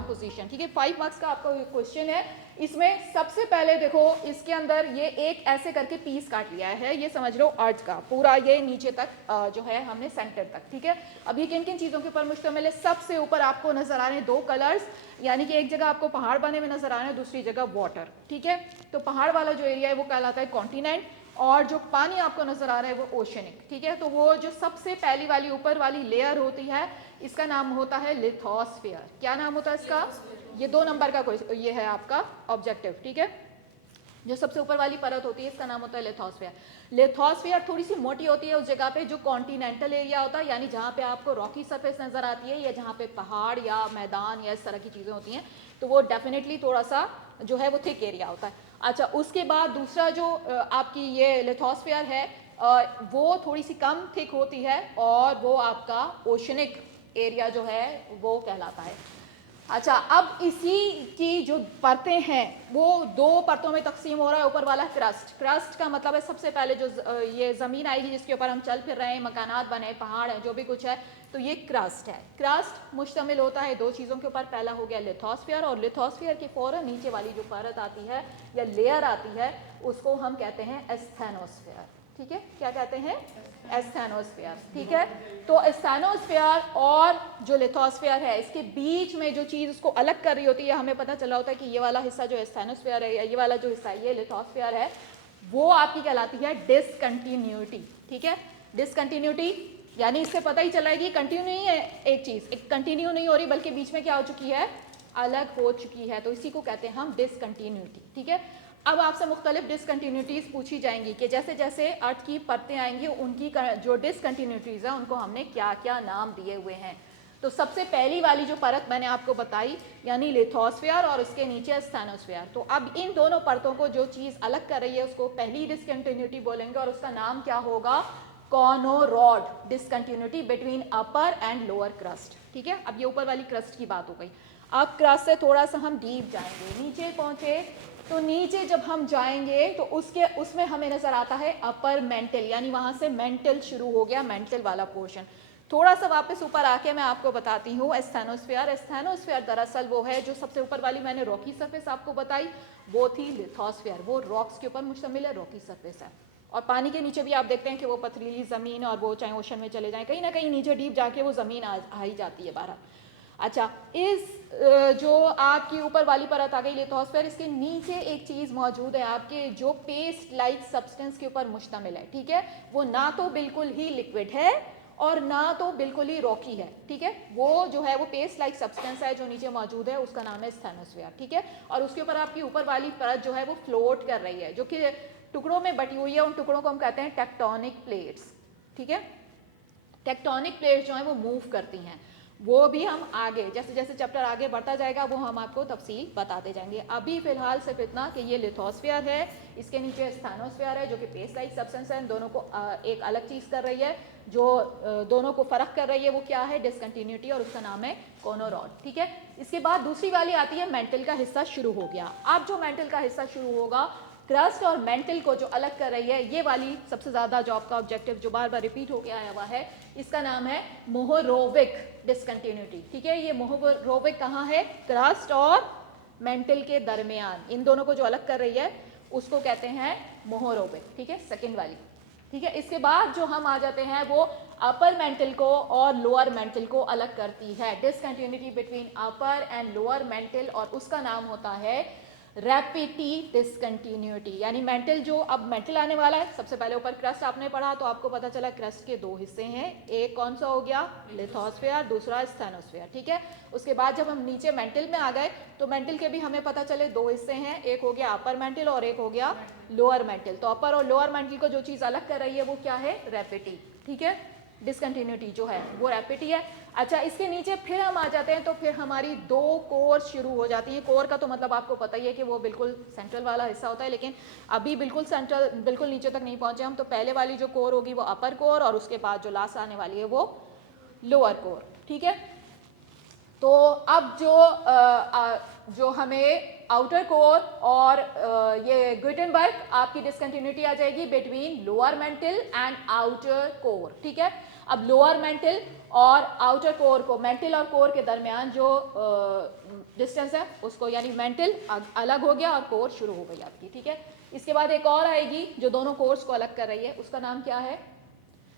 Composition, ठीक है। 5 marks का आपका क्वेश्चन है। इसमें सबसे पहले देखो, इसके अंदर ये एक ऐसे करके पीस काट लिया है, ये समझ लो अर्थ का पूरा, ये नीचे तक जो है हमने सेंटर तक, ठीक है। अब ये किन किन चीज़ों के ऊपर मुश्तमिल है? सबसे ऊपर आपको नजर आ रहे हैं 2 कलर्स, यानी कि एक जगह आपको पहाड़ बने हुए नजर आ रहे हैं, दूसरी जगह वाटर, ठीक है। तो पहाड़ वाला जो एरिया है वो कहलाता है कॉन्टिनेंट, और जो पानी आपको नजर आ रहा है वो ओशनिक, ठीक है। तो वो जो सबसे पहली वाली ऊपर वाली लेयर होती है, इसका नाम होता है लिथोस्फीयर। क्या नाम होता है इसका? ये 2 नंबर का ये है आपका ऑब्जेक्टिव, ठीक है। जो सबसे ऊपर वाली परत होती है इसका नाम होता है लिथोस्फीयर। लिथोस्फीयर थोड़ी सी मोटी होती है उस जगह पे जो कॉन्टिनेंटल एरिया होता है, यानी जहाँ पे आपको रॉकी सरफेस नजर आती है, या जहाँ पे पहाड़ या मैदान या इस तरह की चीज़ें होती हैं, तो वो डेफिनेटली थोड़ा सा जो है वो थिक एरिया होता है। अच्छा, उसके बाद दूसरा जो आपकी ये लिथोस्फीयर है वो थोड़ी सी कम थिक होती है, और वो आपका ओशनिक एरिया जो है वो कहलाता है। अच्छा, अब इसी की जो परतें हैं वो 2 परतों में तकसीम हो रहा है। ऊपर वाला क्रस्ट, क्रस्ट का मतलब है सबसे पहले जो ये ज़मीन आएगी जिसके ऊपर हम चल फिर रहे हैं, मकानात बने, पहाड़ हैं, जो भी कुछ है, तो ये क्रस्ट है। क्रस्ट मुश्तमिल होता है 2 चीज़ों के ऊपर। पहला हो गया लिथोस्फीयर, और लिथोस्फीयर के फ़ौरन नीचे वाली जो परत आती है या लेयर आती है उसको हम कहते हैं एस्थेनोस्फीयर, ठीक है। क्या कहते हैं? एस्थेनोस्फीयर, ठीक है। तो एस्थेनोस्फीयर और जो लिथोस्फीयर है, इसके बीच में जो चीज़ उसको अलग कर रही होती है, हमें पता चला होता है कि ये वाला हिस्सा जो एस्थेनोस्फीयर है, या ये वाला जो हिस्सा ये लिथोस्फीयर है, वो आपकी कहलाती है डिसकंटिन्यूटी, ठीक है। डिसकंटिन्यूटी यानी इससे पता ही चला है कि कंटिन्यू नहीं है, एक चीज़ एक कंटिन्यू नहीं हो रही, बल्कि बीच में क्या हो चुकी है? अलग हो चुकी है, तो इसी को कहते हैं हम डिसकंटिन्यूटी, ठीक है। अब आपसे मुख्तलिफ डिसकंटिन्यूटीज़ पूछी जाएंगी कि जैसे जैसे अर्थ की परतें आएंगी उनकी जो डिसकंटिन्यूटीज़ है उनको हमने क्या क्या नाम दिए हुए हैं। तो सबसे पहली वाली जो परत मैंने आपको बताई, यानी लिथोस्फीयर, और उसके नीचे एस्थेनोस्फीयर। तो अब इन दोनों परतों को जो चीज़ अलग कर रही है उसको पहली डिसकंटिन्यूटी बोलेंगे, और उसका नाम क्या होगा? Conrad, discontinuity between upper and lower crust, ठीक है। अब ये ऊपर वाली क्रस्ट की बात हो गई। अब क्रस्ट से थोड़ा सा हम डीप जाएंगे, नीचे पहुंचे, तो नीचे जब हम जाएंगे तो उसमें हमें नजर आता है अपर मेंटल, यानी वहां से मेंटल शुरू हो गया, मेंटल वाला पोर्शन। थोड़ा सा वापस ऊपर आके मैं आपको बताती हूँ एस्थेनोस्फीयर। एस्थेनोस्फीयर दरअसल वो है जो सबसे ऊपर वाली मैंने रॉकी सरफेस आपको बताई, वो थी लिथोस्फीयर, वो रॉक्स के ऊपर मुश्तमिल है, रॉकी सरफेस है। और पानी के नीचे भी आप देखते हैं कि वो पथरीली ज़मीन, और वो चाहे ओशन में चले जाएं, कहीं ना कहीं नीचे डीप जाके वो ज़मीन आ ही जाती है बाहर। अच्छा, इस जो आपकी ऊपर वाली परत आ गई लिथोस्फीयर, इसके नीचे एक चीज़ मौजूद है आपके जो पेस्ट लाइक सब्सटेंस के ऊपर मुश्तमिल है, ठीक है। वो ना तो बिल्कुल ही लिक्विड है और ना तो बिल्कुल ही रॉकी है, ठीक है। वो जो है वो पेस्ट लाइक सब्सटेंस है जो नीचे मौजूद है, उसका नाम है एस्थेनोस्फीयर, ठीक है। और उसके ऊपर आपकी ऊपर वाली परत जो है वो फ्लोट कर रही है, जो कि टुकड़ों में बटी हुई है। उन टुकड़ों को हम कहते हैं टेक्टोनिक प्लेट्स, ठीक है। टेक्टोनिक प्लेट्स जो है वो मूव करती हैं, वो भी हम आगे जैसे जैसे चैप्टर आगे बढ़ता जाएगा वो हम आपको तफसील बताते जाएंगे। अभी फिलहाल सिर्फ इतना कि ये लिथोस्फीयर है, इसके नीचे एस्थेनोस्फीयर है जो कि पेस्ट लाइक सब्सटेंस है। इन दोनों को एक अलग चीज़ कर रही है, जो दोनों को फ़र्क कर रही है, वो क्या है? डिसकंटिन्यूटी, और उसका नाम है कॉनोरॉड, ठीक है। इसके बाद दूसरी वाली आती है मेंटल का हिस्सा शुरू हो गया। अब जो मेंटल का हिस्सा शुरू होगा, क्रस्ट और मेंटल को जो अलग कर रही है, ये वाली सबसे ज़्यादा जॉब का ऑब्जेक्टिव जो बार बार रिपीट होकर आया हुआ है, इसका नाम है मोहोरोविक डिसकंटिन्यूटी, ठीक है। ये मोहोरोविक कहाँ है? क्रस्ट और मेंटल के दरमियान, इन दोनों को जो अलग कर रही है उसको कहते हैं मोहोरोविक, ठीक है, सेकेंड वाली, ठीक है। इसके बाद जो हम आ जाते हैं वो अपर मेंटल को और लोअर मेंटल को अलग करती है, discontinuity between upper and lower mental, और उसका नाम होता है रैपिटी डिसकंटिन्यूटी। यानी मेंटल जो अब मेंटल आने वाला है, सबसे पहले ऊपर क्रस्ट आपने पढ़ा तो आपको पता चला क्रस्ट के 2 हिस्से हैं, एक कौन सा हो गया? लिथोस्फीयर, दूसरा एस्थेनोस्फीयर, ठीक है। उसके बाद जब हम नीचे मेंटल में आ गए तो मेंटल के भी हमें पता चले 2 हिस्से हैं, एक हो गया अपर मेंटल और एक हो गया लोअर मेंटल। तो अपर और लोअर मेंटल को जो चीज़ अलग कर रही है वो क्या है? रैपिटी, ठीक है। डिसकंटिन्यूटी जो है वो रैपिटी है। अच्छा, इसके नीचे फिर हम आ जाते हैं तो फिर हमारी 2 कोर शुरू हो जाती है। कोर का तो मतलब आपको पता ही है कि वो बिल्कुल सेंट्रल वाला हिस्सा होता है, लेकिन अभी बिल्कुल सेंट्रल बिल्कुल नीचे तक नहीं पहुंचे हम। तो पहले वाली जो कोर होगी वो अपर कोर, और उसके बाद जो लास्ट आने वाली है वो लोअर कोर, ठीक है। तो अब जो हमें आउटर कोर और ये गुटेनबर्ग आपकी डिसकंटिन्यूटी आ जाएगी between lower mental and outer core, ठीक है। अब लोअर मेंटल और आउटर कोर को, मेंटल और कोर के दरमियान जो डिस्टेंस है उसको, यानी मेंटल अलग हो गया और कोर शुरू हो गई आपकी, ठीक है। इसके बाद एक और आएगी जो दोनों कोर्स को अलग कर रही है, उसका नाम क्या है?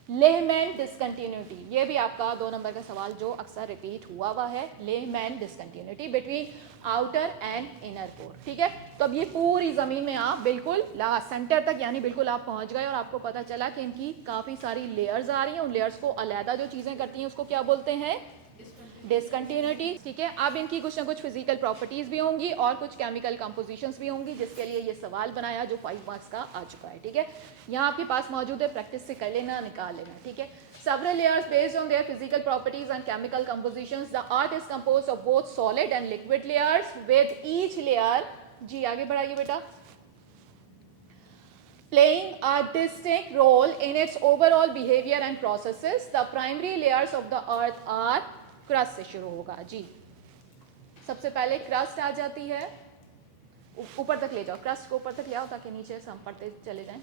Lehman discontinuity. ये भी आपका 2 नंबर का सवाल जो अक्सर रिपीट हुआ है, Lehman discontinuity between outer and inner core, ठीक है। तो अब ये पूरी जमीन में आप बिल्कुल लास्ट सेंटर तक, यानी बिल्कुल आप पहुंच गए और आपको पता चला कि इनकी काफी सारी लेयर्स आ रही हैं। उन लेयर्स को अलहदा जो चीजें करती हैं उसको क्या बोलते हैं? डिसकंटिन्यूटी, ठीक है। अब इनकी कुछ ना कुछ फिजिकल प्रॉपर्टीज भी होंगी और कुछ केमिकल कंपोजिशंस भी होंगी, जिसके लिए ये सवाल बनाया जो 5 मार्क्स का आ चुका है, ठीक है। यहाँ आपके पास मौजूद है, प्रैक्टिस से कर लेना, निकाल लेना, ठीक है। Several layers based on their physical properties and chemical compositions. The art is composed of both solid and liquid layers, with each layer, जी आगे बढ़ाइए बेटा, playing a distinct role in its overall behavior and processes. The primary layers of the earth are, crust से शुरू होगा जी। सबसे पहले crust आ जाती है, ऊपर तक ले जाओ, क्रस्ट को ऊपर तक ले आओ ताकि नीचे से हम पढ़ते चले जाएं।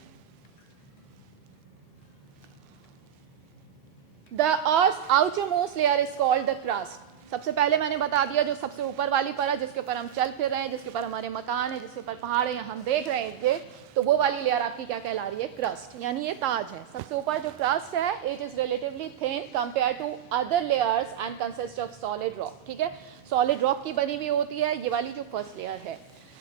The earth's outermost layer is called the crust. सबसे पहले मैंने बता दिया जो सबसे ऊपर वाली परत जिसके ऊपर हम चल फिर रहे हैं, जिसके ऊपर हमारे मकान है, जिसके ऊपर पहाड़ है, हम देख रहे हैं, तो वो वाली लेयर आपकी क्या कहला रही है? क्रस्ट, यानी ये ताज है। सबसे ऊपर जो क्रस्ट है, it is relatively thin compare to other layers and consist of solid rock, ठीक है। सॉलिड रॉक की बनी हुई होती है ये वाली जो फर्स्ट लेयर है।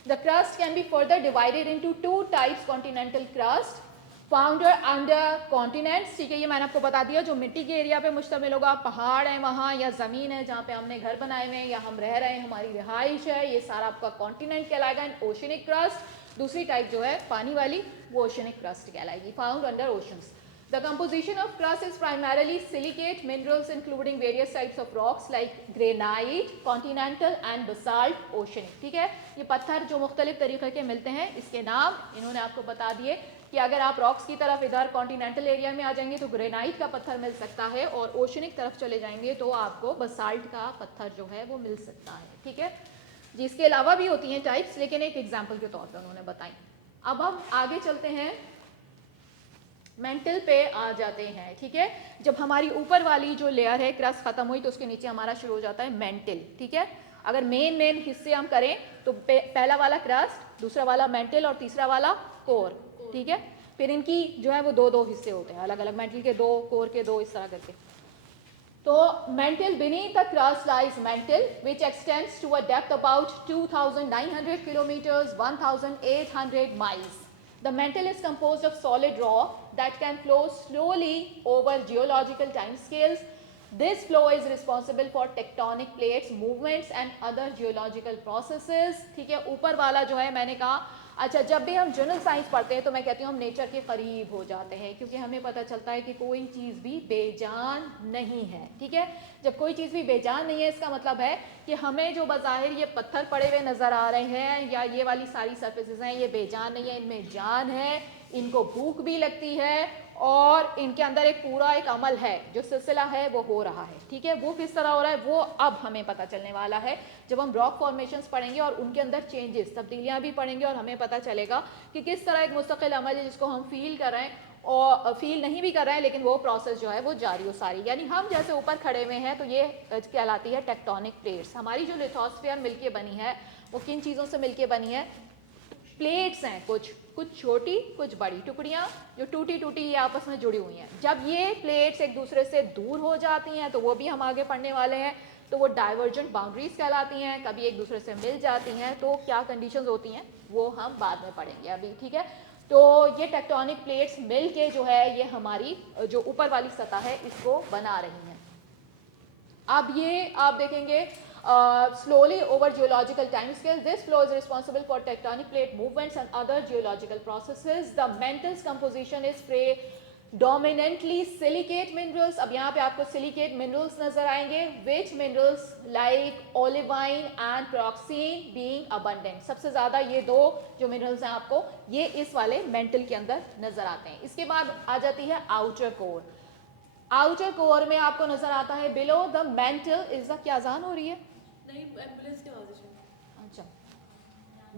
The crust can be further divided into 2 types, continental crust founder under continents, ठीक है। ये मैंने आपको बता दिया जो मिट्टी के एरिया पे मुश्तमिल होगा, पहाड़ है वहाँ या ज़मीन है जहाँ पे हमने घर बनाए हुए हैं या हम रह रहे हैं, हमारी रिहाइश है, ये सारा आपका कॉन्टिनेंट कहलाएगा। एंड ओशनिक क्रस्ट दूसरी टाइप जो है पानी वाली, वो ओशनिक क्रस्ट कहलाएगी, found under oceans. The composition of crust is primarily silicate minerals including various types of rocks like granite, continental and basalt, oceanic, ठीक है। ये पत्थर जो मुख्तलिफ तरीके के मिलते हैं, इसके नाम इन्होंने आपको बता दिए कि अगर आप रॉक्स की तरफ इधर कॉन्टिनेंटल एरिया में आ जाएंगे तो ग्रेनाइट का पत्थर मिल सकता है, और ओशनिक तरफ चले जाएंगे तो आपको बसाल्ट का पत्थर जो है वो मिल सकता है, ठीक है। जिसके अलावा भी होती हैं टाइप्स, लेकिन एक एग्जाम्पल के तौर पर उन्होंने बताई। अब हम आगे चलते हैं, मेंटल पे आ जाते हैं, ठीक है। जब हमारी ऊपर वाली जो लेयर है क्रस्ट खत्म हुई तो उसके नीचे हमारा शुरू हो जाता है मेंटल, ठीक है। अगर मेन हिस्से हम करें तो पहला वाला क्रस्ट, दूसरा वाला मेंटल और तीसरा वाला कोर, ठीक है। फिर इनकी जो है वो 2-2 हिस्से होते हैं अलग अलग, मेंटल के 2, कोर के 2, इस तरह करके। तो mental beneath the crust lies mantle which extends to a depth about 2,900 kilometers, 1,800 miles. The mantle is composed of solid rock that can flow slowly over geological timescales. This flow is responsible for tectonic plates movements and other geological processes, ठीक है। ऊपर वाला जो है मैंने कहा, अच्छा जब भी हम जनरल साइंस पढ़ते हैं तो मैं कहती हूँ हम नेचर के करीब हो जाते हैं, क्योंकि हमें पता चलता है कि कोई चीज़ भी बेजान नहीं है, ठीक है। जब कोई चीज़ भी बेजान नहीं है इसका मतलब है कि हमें जो बज़ाहिर ये पत्थर पड़े हुए नज़र आ रहे हैं या ये वाली सारी सरफेसेस हैं, ये बेजान नहीं है, इनमें जान है, इनको भूख भी लगती है और इनके अंदर एक पूरा एक अमल है, जो सिलसिला है वो हो रहा है, ठीक है। वो किस तरह हो रहा है वो अब हमें पता चलने वाला है जब हम रॉक फॉर्मेशंस पढ़ेंगे और उनके अंदर चेंजेस, तब्दीलियां भी पढ़ेंगे और हमें पता चलेगा कि किस तरह एक मुस्तकिल अमल है जिसको हम फील कर रहे हैं और फील नहीं भी कर रहे हैं, लेकिन वो प्रोसेस जो है वो जारी हो सारी। यानी हम जैसे ऊपर खड़े हुए हैं तो ये कहलाती है टेक्टोनिक प्लेट्स। हमारी जो लिथोस्फीयर मिलके बनी है वो किन चीज़ों से मिलके बनी है? प्लेट्स हैं, कुछ छोटी कुछ बड़ी टुकड़ियाँ जो टूटी टूटी ये आपस में जुड़ी हुई हैं। जब ये प्लेट्स एक दूसरे से दूर हो जाती हैं तो वो भी हम आगे पढ़ने वाले हैं, तो वो डाइवर्जेंट बाउंड्रीज कहलाती हैं। कभी एक दूसरे से मिल जाती हैं तो क्या कंडीशंस होती हैं वो हम बाद में पढ़ेंगे अभी, ठीक है। तो ये टेक्टोनिक प्लेट्स मिल के जो है ये हमारी जो ऊपर वाली सतह है इसको बना रही हैं। अब ये आप देखेंगे slowly over geological time scale. This flow is responsible for tectonic plate movements and other geological processes. The mantel's composition is predominantly silicate minerals. अब यहाँ पे आपको silicate minerals नजर आएंगे, which minerals like olivine and pyroxene being abundant. सबसे ज़्यादा ये दो जो minerals हैं आपको ये इस वाले mantle के अंदर नजर आते हैं। इसके बाद आ जाती है outer core. आउटर कोर में आपको नजर आता है below the mental is the, क्या अजान हो रही है? नहीं, एम्बुलेंस की आवाज़ है। अच्छा,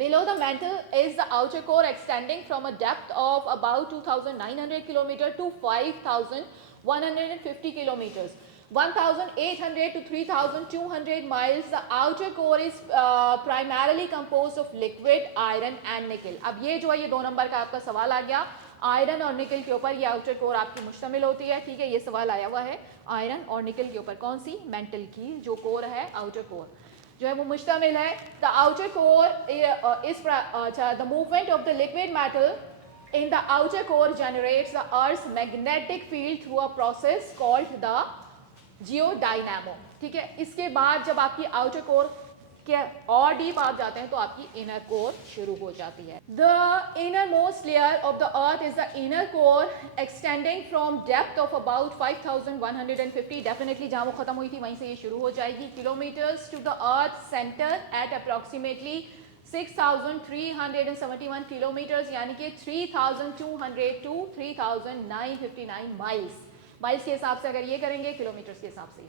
Below the mantle is the outer core extending from a depth of about 2,900 km to 5,150 kilometers. 1,800 to 3,200 miles. The outer core is primarily composed of liquid, iron and nickel. अब ये जो है ये 2 नंबर का आपका सवाल आ गया, आयरन और निकल के ऊपर ये आउटर कोर आपकी मुश्तमिल होती है, ठीक है, ये सवाल आया हुआ है आयरन और निकल के ऊपर, कौन सी, मेंटल की जो कोर है, आउटर कोर जो है वो मुश्तमिल है. The outer core is the movement of the liquid metal in the outer core generates the earth's magnetic field through a process called the geodynamo. ठीक है, इसके बाद जब आपकी आउटर कोर के और डीप आप जाते हैं तो आपकी इनर कोर शुरू हो जाती है. The inner most layer of the earth is the inner core extending from depth of about 5,150. Definitely जहां वो खत्म हुई थी वहीं से ये शुरू हो जाएगी. Kilometres to the earth centre at approximately 6,371 kilometres, यानी कि 3,200 टू 3,959 माइल्स. माइल्स के हिसाब से अगर ये करेंगे, किलोमीटर्स के हिसाब से.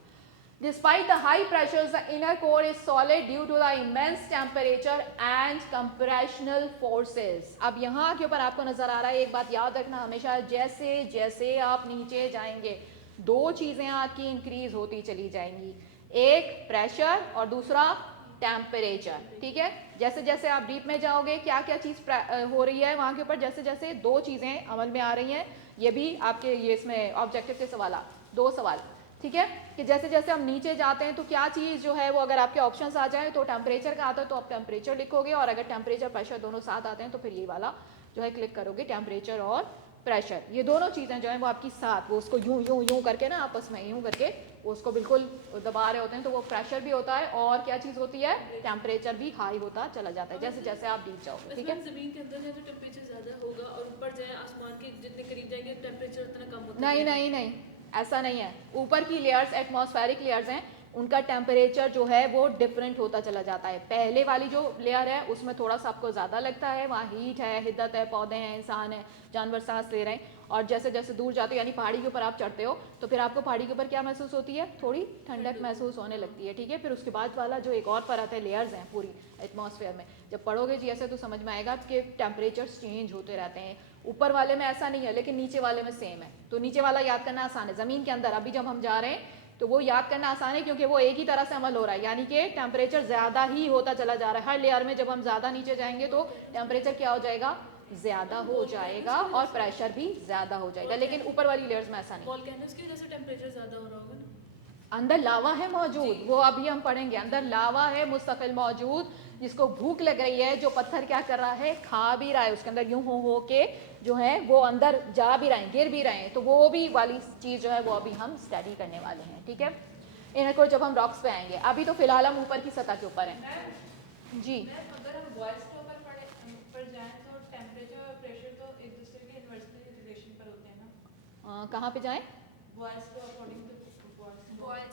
Despite the high pressures, the inner core is solid due to the immense temperature and compressional forces. अब यहाँ के ऊपर आपको नजर आ रहा है, एक बात याद रखना हमेशा, जैसे जैसे आप नीचे जाएंगे दो चीजें आपकी इंक्रीज होती चली जाएंगी, एक प्रेशर और दूसरा टेम्परेचर. ठीक है, जैसे जैसे आप डीप में जाओगे क्या क्या चीज हो रही है वहां के ऊपर, जैसे जैसे दो चीजें अमल में आ रही हैं. ये भी आपके ये इसमें ऑब्जेक्टिव के सवाल, दो सवाल, ठीक है, कि जैसे जैसे हम नीचे जाते हैं तो क्या चीज़ जो है वो, अगर आपके ऑप्शंस आ जाए तो टेम्परेचर का आता है तो आप टेम्परेचर लिखोगे, और अगर टेम्परेचर प्रेशर दोनों साथ आते हैं तो फिर ये वाला जो है क्लिक करोगे, टेम्परेचर और प्रेशर. ये दोनों चीज़ें जो हैं वो आपकी साथ, वो उसको यूं यूं यूं करके ना आपस में यूं करके वो उसको बिल्कुल दबा रहे होते हैं, तो वो प्रेशर भी होता है और क्या चीज़ होती है, टेम्परेचर भी हाई होता चला जाता है जैसे जैसे आप डीप जाओगे. ठीक है, जमीन के अंदर है तो टेम्परेचर ज्यादा होगा और ऊपर जाए आसमान के जितने करीब जाएंगे टेम्परेचर उतना कम होता है. नहीं नहीं नहीं, ऐसा नहीं है. ऊपर की लेयर्स एटमॉस्फेरिक लेयर्स हैं, उनका टेम्परेचर जो है वो डिफरेंट होता चला जाता है. पहले वाली जो लेयर है उसमें थोड़ा सा आपको ज़्यादा लगता है, वहाँ हीट है, हिद्दत है, पौधे हैं, इंसान है, जानवर सांस ले रहे हैं. और जैसे जैसे दूर जाते हो, यानी पहाड़ी के ऊपर आप चढ़ते हो, तो फिर आपको पहाड़ी के ऊपर क्या महसूस होती है, थोड़ी ठंडक महसूस होने लगती है. ठीक है, फिर उसके बाद वाला जो एक और परत है, लेयर्स हैं पूरी एटमॉस्फेयर में, जब पढ़ोगे जी ऐसे तो समझ में आएगा कि टेम्परेचर्स चेंज होते रहते हैं. ऊपर वाले में ऐसा नहीं है, लेकिन नीचे वाले में सेम है. तो नीचे वाला याद करना आसान है. ज़मीन के अंदर अभी जब हम जा रहे हैं तो वो याद करना आसान है, क्योंकि वो एक ही तरह से अमल हो रहा है, यानी कि टेम्परेचर ज़्यादा ही होता चला जा रहा है. हर लेयर में जब हम ज़्यादा नीचे जाएंगे तो टेम्परेचर क्या हो जाएगा, ज़्यादा हो जाएगा, और प्रेशर भी ज़्यादा हो जाएगा. लेकिन ऊपर वाली लेयर्स में ऐसा नहीं. वोल्केनोस की वजह से टेम्परेचर ज्यादा हो रहा होगा ना. अंदर लावा है मौजूद, वो अभी हम पढ़ेंगे. अंदर लावा है मुस्तकिल मौजूद, जिसको भूख लग रही है, जो पत्थर क्या कर रहा है, खा भी रहा है, उसके अंदर यूं हो के जो है वो अंदर जा भी रहे हैं, गिर भी रहे हैं. तो वो भी वाली चीज़ जो है वो अभी हम स्टडी करने वाले हैं. ठीक है, इन्हें को जब हम रॉक्स पे आएंगे. अभी तो फिलहाल हम ऊपर की सतह के ऊपर हैं. जी, अगर हम बॉयज के ऊपर जाएं तो टेम्परेचर और प्रेशर तो एक दूसरे के इन्वर्सली रिलेशन पर होते हैं ना. कहाँ पे जाएं, बॉयज को अकॉर्डिंग टू बॉयज लॉ.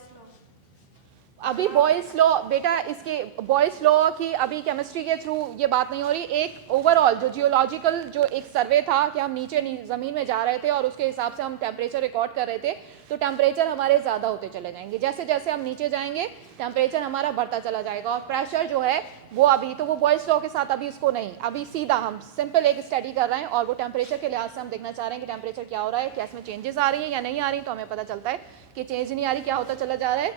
अभी बॉयल्स लॉ बेटा, इसके बॉयल्स लॉ की अभी केमिस्ट्री के थ्रू ये बात नहीं हो रही. एक ओवरऑल जो जियोलॉजिकल जो एक सर्वे था कि हम नीचे ज़मीन में जा रहे थे और उसके हिसाब से हम टेम्परेचर रिकॉर्ड कर रहे थे, तो टेम्परेचर हमारे ज़्यादा होते चले जाएंगे. जैसे जैसे हम नीचे जाएंगे टेम्परेचर हमारा बढ़ता चला जाएगा. और प्रेशर जो है वो अभी तो वो बॉयल्स लॉ के साथ अभी इसको नहीं, अभी सीधा हम सिंपल एक स्टडी कर रहे हैं, और वो टेम्परेचर के लिहाज से हम देखना चाह रहे हैं कि टेम्परेचर क्या हो रहा है, क्या इसमें चेंजेस आ रही हैं या नहीं आ रही. तो हमें पता चलता है कि चेंज नहीं आ रही, क्या होता चला जा रहा है,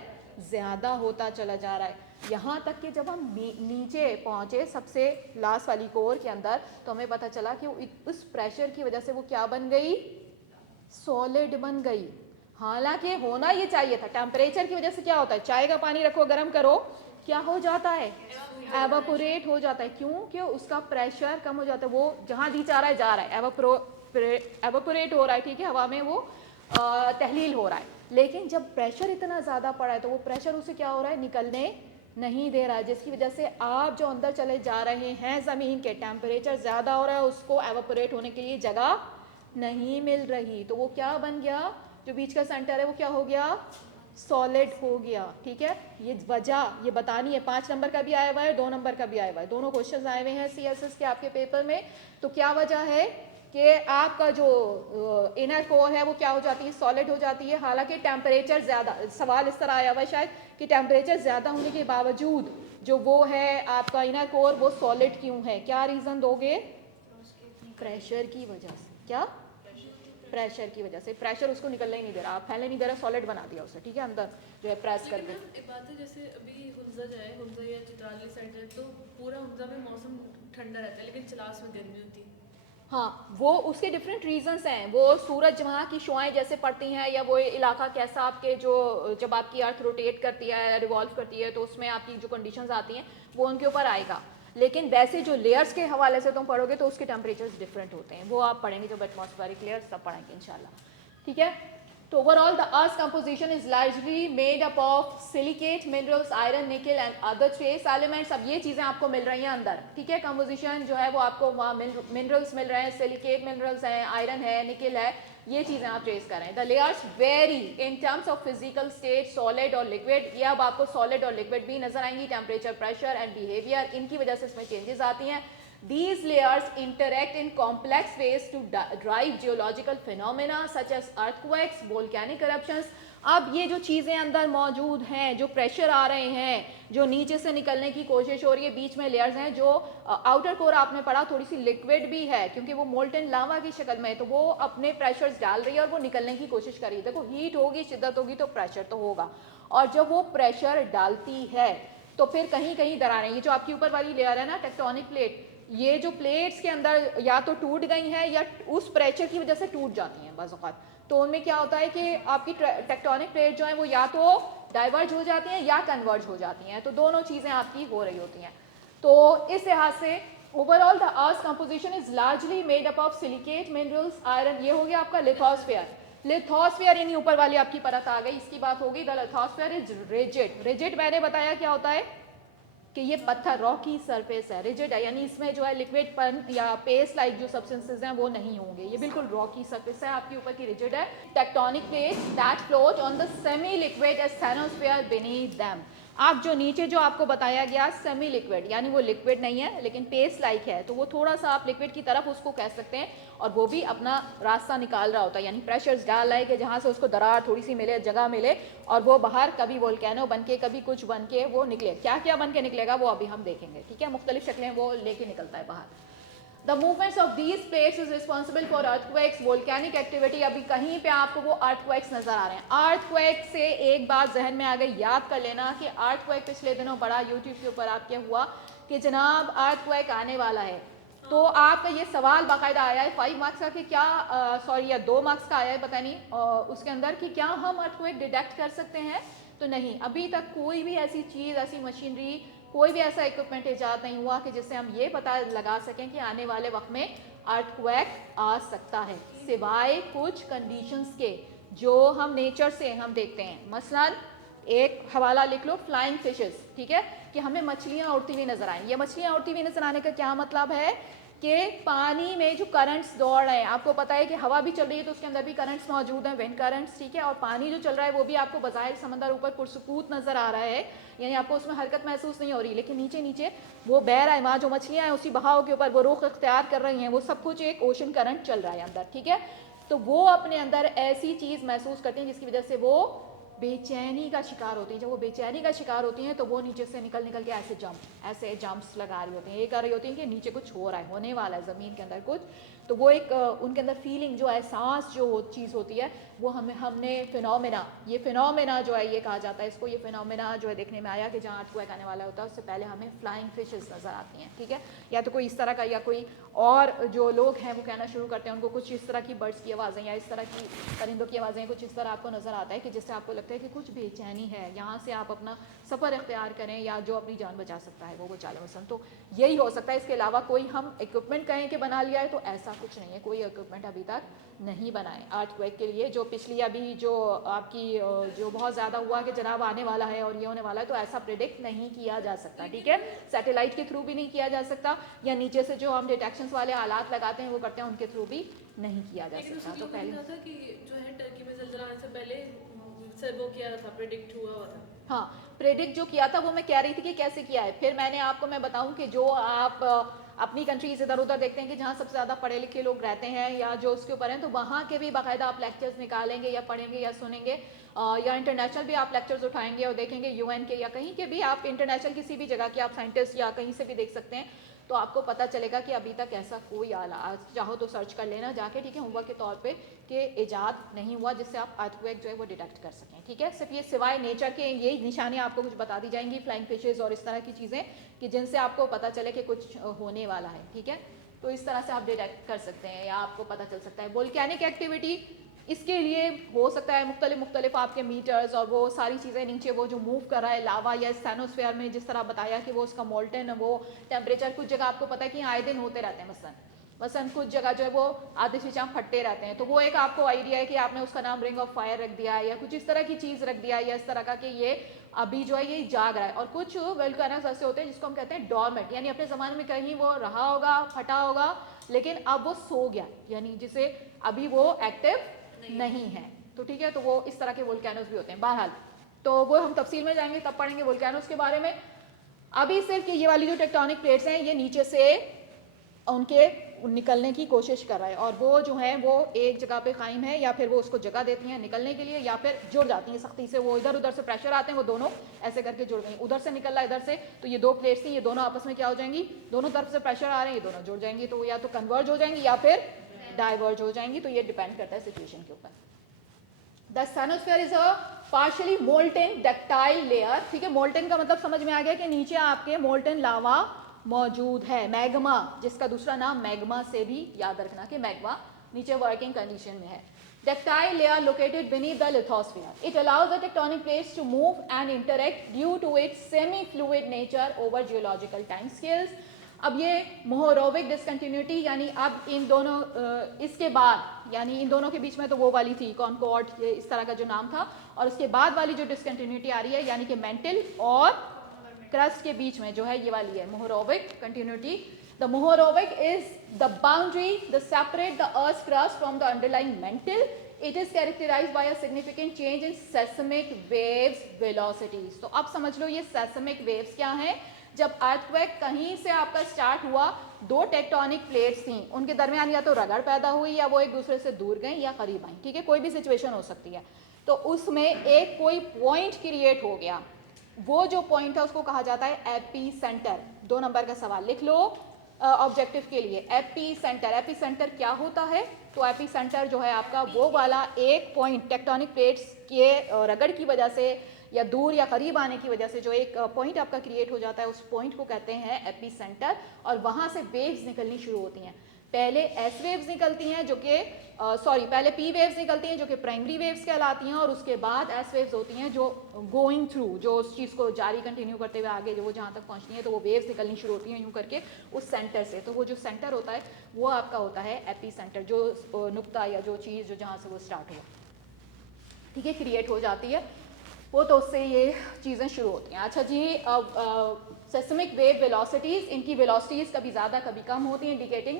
ज़्यादा होता चला जा रहा है. यहाँ तक कि जब हम नीचे पहुँचे सबसे लास्ट वाली कोर के अंदर, तो हमें पता चला कि उस प्रेशर की वजह से वो क्या बन गई, सॉलिड बन गई. हालांकि होना ये चाहिए था. टेम्परेचर की वजह से क्या होता है, चाय का पानी रखो, गर्म करो, क्या हो जाता है, एवापोरेट हो जाता है. क्यों, कि उसका प्रेशर कम हो जाता है, वो जहाँ दी जा रहा है जा रहा है, एवापोरेट हो रहा है. ठीक है, हवा में वो तहलील हो रहा है. लेकिन जब प्रेशर इतना ज़्यादा पड़ा है तो वो प्रेशर उसे क्या हो रहा है, निकलने नहीं दे रहा है, जिसकी वजह से आप जो अंदर चले जा रहे हैं ज़मीन के, टेम्परेचर ज़्यादा हो रहा है, उसको एवापोरेट होने के लिए जगह नहीं मिल रही. तो वो क्या बन गया, जो बीच का सेंटर है वो क्या हो गया, सॉलिड हो गया. ठीक है, ये वजह ये बतानी है. 5 नंबर का भी आया हुआ है, 2 नंबर का भी आया हुआ है, दोनों क्वेश्चन आए हुए हैं CSS के आपके पेपर में. तो क्या वजह है कि आपका जो इनर कोर है वो क्या हो जाती है, सॉलिड हो जाती है. हालांकि टेम्परेचर ज़्यादा, सवाल इस तरह आया हुआ है शायद कि टेम्परेचर ज़्यादा होने के बावजूद जो वो है आपका इनर कोर, वो सॉलिड क्यों है? क्या रीज़न दोगे? प्रेशर की वजह से। क्या? प्रेशर की वजह से। प्रेशर उसको निकलने ही नहीं दे रहा, आप फैलने नहीं दे रहा, सॉलिड बना दिया उसे, ठीक है, अंदर जो है प्रेस लेकिन करके। मैम एक बात है, जैसे अभी हुंजा जाए, हुंजा या चित्राली साइड जाए तो पूरा हुंजा में मौसम ठंडा रहता है, लेकिन चिलास में गर्मी होती है। हाँ, वो उसके डिफरेंट रीजंस हैं, वो सूरज वहाँ की शुआएं जैसे पड़ती हैं, या वो इलाका कैसा आपके जो जब आपकी अर्थ रोटेट करती है, रिवॉल्व करती है, तो उसमें आपकी जो कंडीशंस आती हैं वो उनके ऊपर आएगा। लेकिन वैसे जो लेयर्स के हवाले से तुम पढ़ोगे तो उसके टेम्परेचर्स डिफरेंट होते हैं, वो आप पढ़ेंगे जब एटमॉस्फेरिक लेयर्स तब पढ़ेंगे इंशाल्लाह, ठीक है। तो overall the earth composition is largely made up of silicate minerals, iron, निकल एंड अदर ट्रेस एलिमेंट्स। अब ये चीज़ें आपको मिल रही हैं अंदर, ठीक है, कंपोजिशन जो है वो आपको वहाँ मिनरल्स मिल रहे हैं, सिलिकेट मिनरल्स हैं, आयरन है, निकल है, ये चीज़ें आप ट्रेस कर रहे हैं। The layers very in terms of physical state, solid और लिक्विड। ये अब आपको सॉलिड और लिक्विड भी नजर आएंगी, टेम्परेचर, प्रेशर एंड बिहेवियर, इनकी वजह से इसमें चेंजेस आती हैं। These layers interact in complex ways to drive geological phenomena such as earthquakes, volcanic eruptions. अब ये जो चीज़ें अंदर मौजूद हैं, जो प्रेशर आ रहे हैं, जो नीचे से निकलने की कोशिश हो रही है, बीच में लेयर्स हैं, जो आउटर कोर आपने पढ़ा थोड़ी सी लिक्विड भी है क्योंकि वो मोल्टन लावा की शक्ल में है, तो वो अपने प्रेशर्स डाल रही है और वो निकलने की कोशिश कर रही है। देखो हीट होगी, शिद्दत होगी तो प्रेशर तो होगा, और जब वो प्रेशर डालती है तो फिर कहीं कहीं दरारें, ये जो आपकी ऊपर वाली लेयर है ना टेक्टोनिक प्लेट, ये जो प्लेट्स के अंदर या तो टूट गई हैं या उस प्रेशर की वजह से टूट जाती हैं बाज़ औक़ात। तो उनमें क्या होता है कि आपकी टेक्टोनिक प्लेट जो है वो या तो डाइवर्ज हो जाती हैं या कन्वर्ज हो जाती हैं, तो दोनों चीज़ें आपकी हो रही होती हैं। तो इस लिहाज से overall the earth composition is largely made up of silicate minerals, iron. ये हो गया आपका लिथोस्फीयर। लिथोस्फीयर यानी ऊपर वाली आपकी परत आ गई, इसकी बात होगी। The lithosphere is rigid. Rigid मैंने बताया क्या होता है कि ये पत्थर रॉकी सरफेस है, रिजिड है, यानी इसमें जो है लिक्विड पन या पेस्ट लाइक जो सब्सटेंसेस हैं वो नहीं होंगे, ये बिल्कुल रॉकी सरफेस है आपकी ऊपर की, रिजिड है। Tectonic plates that float on the semi liquid asthenosphere beneath them. आप जो नीचे जो आपको बताया गया सेमी लिक्विड, यानी वो लिक्विड नहीं है लेकिन पेस्ट लाइक है, तो वो थोड़ा सा आप लिक्विड की तरफ उसको कह सकते हैं, और वो भी अपना रास्ता निकाल रहा होता है, यानी प्रेशर्स डाल रहा है कि जहाँ से उसको दरार थोड़ी सी मिले, जगह मिले, और वो बाहर कभी वोल्केनो बन के कभी कुछ बन के वो निकले। क्या क्या बन के निकलेगा वो अभी हम देखेंगे, ठीक है, मुख्तलिफ शक्लें वो लेके निकलता है बाहर। The movements of these plates is responsible for earthquakes, volcanic activity। अभी कहीं पे आपको वो earthquakes नजर आ रहे हैं। earthquake से एक बात जहन में आ गई, याद कर लेना कि earthquake पिछले दिनों बड़ा YouTube के ऊपर आपके हुआ कि जनाब earthquake आने वाला है, तो आपका ये सवाल बाकायदा आया है 5 मार्क्स का कि क्या सॉरी या 2 मार्क्स का आया है पता नहीं, उसके अंदर कि क्या हम earthquake डिटेक्ट कर सकते हैं, तो नहीं, अभी तक कोई भी ऐसी चीज़, ऐसी मशीनरी, कोई भी ऐसा इक्विपमेंट इजाद नहीं हुआ कि जिससे हम ये पता लगा सकें कि आने वाले वक्त में अर्थक्वेक आ सकता है, सिवाय कुछ कंडीशंस के जो हम नेचर से हम देखते हैं। मसलन एक हवाला लिख लो, फ्लाइंग फिशेस, ठीक है, कि हमें मछलियाँ उड़ती हुई नजर आएँ। ये मछलियाँ उड़ती हुई नजर आने का क्या मतलब है कि पानी में जो करंट्स दौड़ रहे हैं, आपको पता है कि हवा भी चल रही है तो उसके अंदर भी करंट्स मौजूद हैं, विंड करंट्स, ठीक है, और पानी जो चल रहा है वो भी आपको बज़ाहिर समंदर ऊपर पुरसुकूत नज़र आ रहा है, यानी आपको उसमें हरकत महसूस नहीं हो रही, लेकिन नीचे नीचे वो बह रहा है, वहाँ जो मछलियाँ हैं उसी बहाव के ऊपर वो रुख इख्तियार कर रही हैं, वो सब कुछ एक ओशन करंट चल रहा है अंदर, ठीक है। तो वो अपने अंदर ऐसी चीज़ महसूस करती हैं जिसकी वजह से वो बेचैनी का शिकार होती हैं। जब वो बेचैनी का शिकार होती हैं तो वो नीचे से निकल निकल के ऐसे जंप्स लगा रही होती हैं, ये कर रही होती हैं कि नीचे कुछ हो रहा है, होने वाला है ज़मीन के अंदर कुछ, तो वो एक उनके अंदर फीलिंग, जो एहसास जो चीज़ होती है वो हमने फिनोमेना, ये फिनोमेना जो है ये कहा जाता है इसको, ये फिनोमेना जो है देखने में आया कि जहाँ अर्थक्वेक आने वाला होता है उससे पहले हमें फ्लाइंग फिशेस नज़र आती हैं, ठीक है, या तो कोई इस तरह का, या कोई और जो लोग हैं वो कहना शुरू करते हैं उनको कुछ इस तरह की बर्ड्स की आवाज़ें या इस तरह की परिंदों की आवाज़ें कुछ इस तरह आपको नज़र आता है कि जिससे आपको लगता है कि कुछ बेचैनी है, यहाँ से आप अपना सफ़र इख्तियार करें या जो अपनी जान बचा सकता है वो बचा लें मसलन, तो यही हो सकता है। इसके अलावा कोई हम इक्विपमेंट कहें कि बना लिया है तो ऐसा कुछ नहीं है, कोई इक्विपमेंट अभी तक नहीं बनाए अर्थक्वेक के लिए। जो पिछली अभी जो आपकी जो बहुत ज़्यादा हुआ कि जनाब आने वाला है और ये होने वाला है, तो ऐसा प्रिडिक्ट नहीं किया जा सकता, ठीक है, सैटेलाइट के थ्रू भी नहीं किया जा सकता, या नीचे से जो हम डिटेक्शन वाले आलात लगाते हैं वो करते हैं उनके थ्रू भी नहीं किया जा सकता। तो पहले था कि जो है टर्की में ज़लज़ला आने से पहले सर वो किया था, प्रेडिक्ट हुआ था। हाँ, प्रेडिक्ट जो किया था वो मैं कह रही थी कि कैसे किया है, फिर मैं बताऊं कि जो आप अपनी कंट्रीज इधर उधर देखते हैं कि जहाँ सबसे ज़्यादा पढ़े लिखे लोग रहते हैं या जो उसके ऊपर हैं, तो वहाँ के भी बाकायदा आप लेक्चर्स निकालेंगे या पढ़ेंगे या सुनेंगे, या इंटरनेशनल भी आप लेक्चर्स उठाएंगे और देखेंगे, यूएन के या कहीं के भी आप इंटरनेशनल किसी भी जगह के आप साइंटिस्ट या कहीं से भी देख सकते हैं, तो आपको पता चलेगा कि अभी तक ऐसा कोई आला, चाहो तो सर्च कर लेना जाके, ठीक है, होमवर्क के तौर पे, कि इजाद नहीं हुआ जिससे आप अर्थक्वेक जो है वो डिटेक्ट कर सकें, ठीक है। सिर्फ ये सिवाय नेचर के ये निशानियाँ आपको कुछ बता दी जाएंगी, फ्लाइंग फिशेज और इस तरह की चीज़ें, कि जिनसे आपको पता चले कि कुछ होने वाला है, ठीक है। तो इस तरह से आप डिटेक्ट कर सकते हैं या आपको पता चल सकता है। वोल्केनिक एक्टिविटी, इसके लिए हो सकता है मुख्तलिफ आपके मीटर्स और वो सारी चीज़ें नीचे वो जो मूव कर रहा है लावा या स्टेनोस्फेयर में, जिस तरह बताया कि वो उसका मोल्टन वो टेम्परेचर, कुछ जगह आपको पता है कि आए दिन होते रहते हैं, मसलन कुछ जगह जो है वो आधे से चाम फटते रहते हैं, तो वो एक आपको आइडिया है कि आपने उसका नाम रिंग ऑफ फायर रख दिया है या कुछ इस तरह की चीज़ रख दिया है या इस तरह का कि ये अभी जो है ये जाग रहा है। और कुछ वोल्केनोज ऐसे होते हैं जिसको हम कहते हैं डॉर्मेंट, यानी अपने ज़माने में कहीं वो रहा होगा, फटा होगा, लेकिन अब वो सो गया, यानी जिसे अभी वो एक्टिव नहीं है, तो ठीक है। तो वो इस तरह के वोल्केनोज भी होते हैं। बहरहाल तो वो हम तफसील में जाएंगे तब पढ़ेंगे वोल्केनोज के बारे में। अभी सिर्फ ये वाली जो टेक्टोनिक प्लेट्स हैं ये नीचे से उनके निकलने की कोशिश कर रहा है और वो जो है वो एक जगह पे कायम है या फिर वो उसको जगह देती हैं निकलने के लिए या फिर जुड़ जाती हैं सख्ती से, वो इधर उधर से प्रेशर आते हैं, वो दोनों ऐसे करके जुड़ गई, उधर से निकल रहा है इधर से, तो ये दो प्लेट्स थी, ये दोनों आपस में क्या हो जाएंगी, दोनों तरफ से प्रेशर आ रहे हैं, ये दोनों जुड़ जाएंगी, तो या तो कन्वर्ज हो जाएंगी या फिर डाइवर्ज हो जाएंगी, तो ये डिपेंड करता है सिचुएशन के ऊपर। The asthenosphere is a partially molten ductile layer, ठीक है। मोल्टन का मतलब समझ में आ गया कि नीचे आपके मोल्टन लावा मौजूद है, मैग्मा, जिसका दूसरा नाम मैग्मा से भी याद रखना कि मैग्मा नीचे वर्किंग कंडीशन में है। Ductile layer located beneath the lithosphere. It allows the tectonic plates to move and interact due to its semi-fluid nature over geological time scales. अब ये मोहरोविक डिसकंटिन्यूटी, यानी अब इन दोनों इसके बाद, यानी इन दोनों के बीच में तो वो वाली थी कॉनकॉर्ड, ये इस तरह का जो नाम था, और उसके बाद वाली जो डिसकंटिन्यूटी आ रही है यानी कि मेंटल और क्रस्ट के बीच में जो है ये वाली है Mohorovicic continuity. The Mohorovicic is the boundary the separate the earth crust from the underlying mantle. It is characterised by a significant change in seismic waves velocities. तो अब समझ लो ये सेस्मिक वेव्स क्या हैं। जब अर्थक्वेक कहीं से आपका स्टार्ट हुआ, दो टेक्टोनिक प्लेट्स थी, उनके दरमियान या तो रगड़ पैदा हुई या वो एक दूसरे से दूर गई या करीब आई, ठीक है, कोई भी सिचुएशन हो सकती है। तो उसमें एक कोई पॉइंट क्रिएट हो गया, वो जो पॉइंट है उसको कहा जाता है एपी सेंटर। 2 नंबर का सवाल लिख लो ऑब्जेक्टिव के लिए, एपी सेंटर। एपी सेंटर क्या होता है? तो एपी सेंटर जो है आपका वो वाला एक पॉइंट टेक्टोनिक प्लेट्स के रगड़ की वजह से या दूर या करीब आने की वजह से जो एक पॉइंट आपका क्रिएट हो जाता है, उस पॉइंट को कहते हैं एपी सेंटर। और वहाँ से वेव्स निकलनी शुरू होती हैं। पहले एस वेव्स निकलती हैं जो कि पहले पी वेव्स निकलती हैं जो कि प्राइमरी वेव्स कहलाती हैं, और उसके बाद एस वेव्स होती हैं जो गोइंग थ्रू, जो उस चीज़ को जारी कंटिन्यू करते हुए आगे जो वो जहाँ तक पहुँचती हैं, तो वो वेव्स निकलनी शुरू होती हैं यूँ करके उस सेंटर से। तो वो जो सेंटर होता है वो आपका होता है एपी सेंटर, जो नुक्ता या जो चीज़ जो जहाँ से वो स्टार्ट हो, ठीक है, क्रिएट हो जाती है वो, तो उससे ये चीज़ें शुरू होती हैं। अच्छा जी, सेस्मिक वेव वेलोसिटीज़, इनकी वेलोसिटीज़ कभी ज़्यादा कभी कम होती हैं, indicating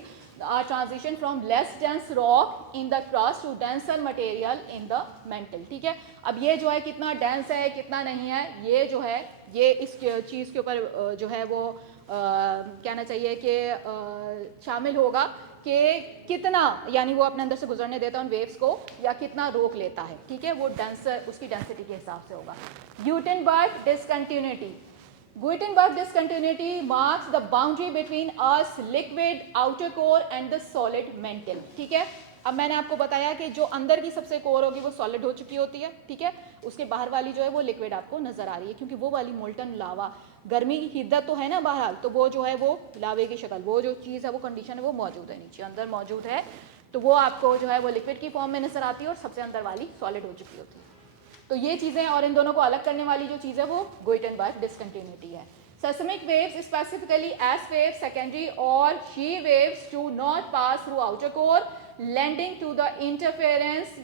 transition from less dense rock in the crust to denser material in the mantle, ठीक है। अब ये जो है कितना डेंस है कितना नहीं है, ये जो है ये इस चीज़ के ऊपर जो है वो कहना चाहिए कि शामिल होगा कि कितना, यानी वो अपने अंदर से गुजरने देता है उन वेव्स को या कितना रोक लेता है, ठीक है, वो डेंसर उसकी डेंसिटी के हिसाब से होगा। ग्यूटेनबर्ग discontinuity, Gutenberg discontinuity marks the boundary between Earth's liquid outer core and the solid mantle, ठीक है। अब मैंने आपको बताया कि जो अंदर की सबसे कोर होगी वो सॉलिड हो चुकी होती है, ठीक है, उसके बाहर वाली जो है वो लिक्विड आपको नजर आ रही है, क्योंकि वो वाली मोल्टन लावा, गर्मी की हिद्दत तो है ना बाहर, तो वो जो है वो लावे की शक्ल, वो जो चीज़ है वो कंडीशन है वो मौजूद है नीचे, अंदर मौजूद है, तो वो आपको जो है वो लिक्विड की फॉर्म में नजर आती है और सबसे अंदर वाली सॉलिड हो चुकी होती है। तो ये चीज़ें, और इन दोनों को अलग करने वाली जो चीज़ है वो गुटेनबर्ग डिसकंटिन्यूटी है। Seismic waves, specifically S waves, secondary or she waves, do not pass through outer core, lending to the interference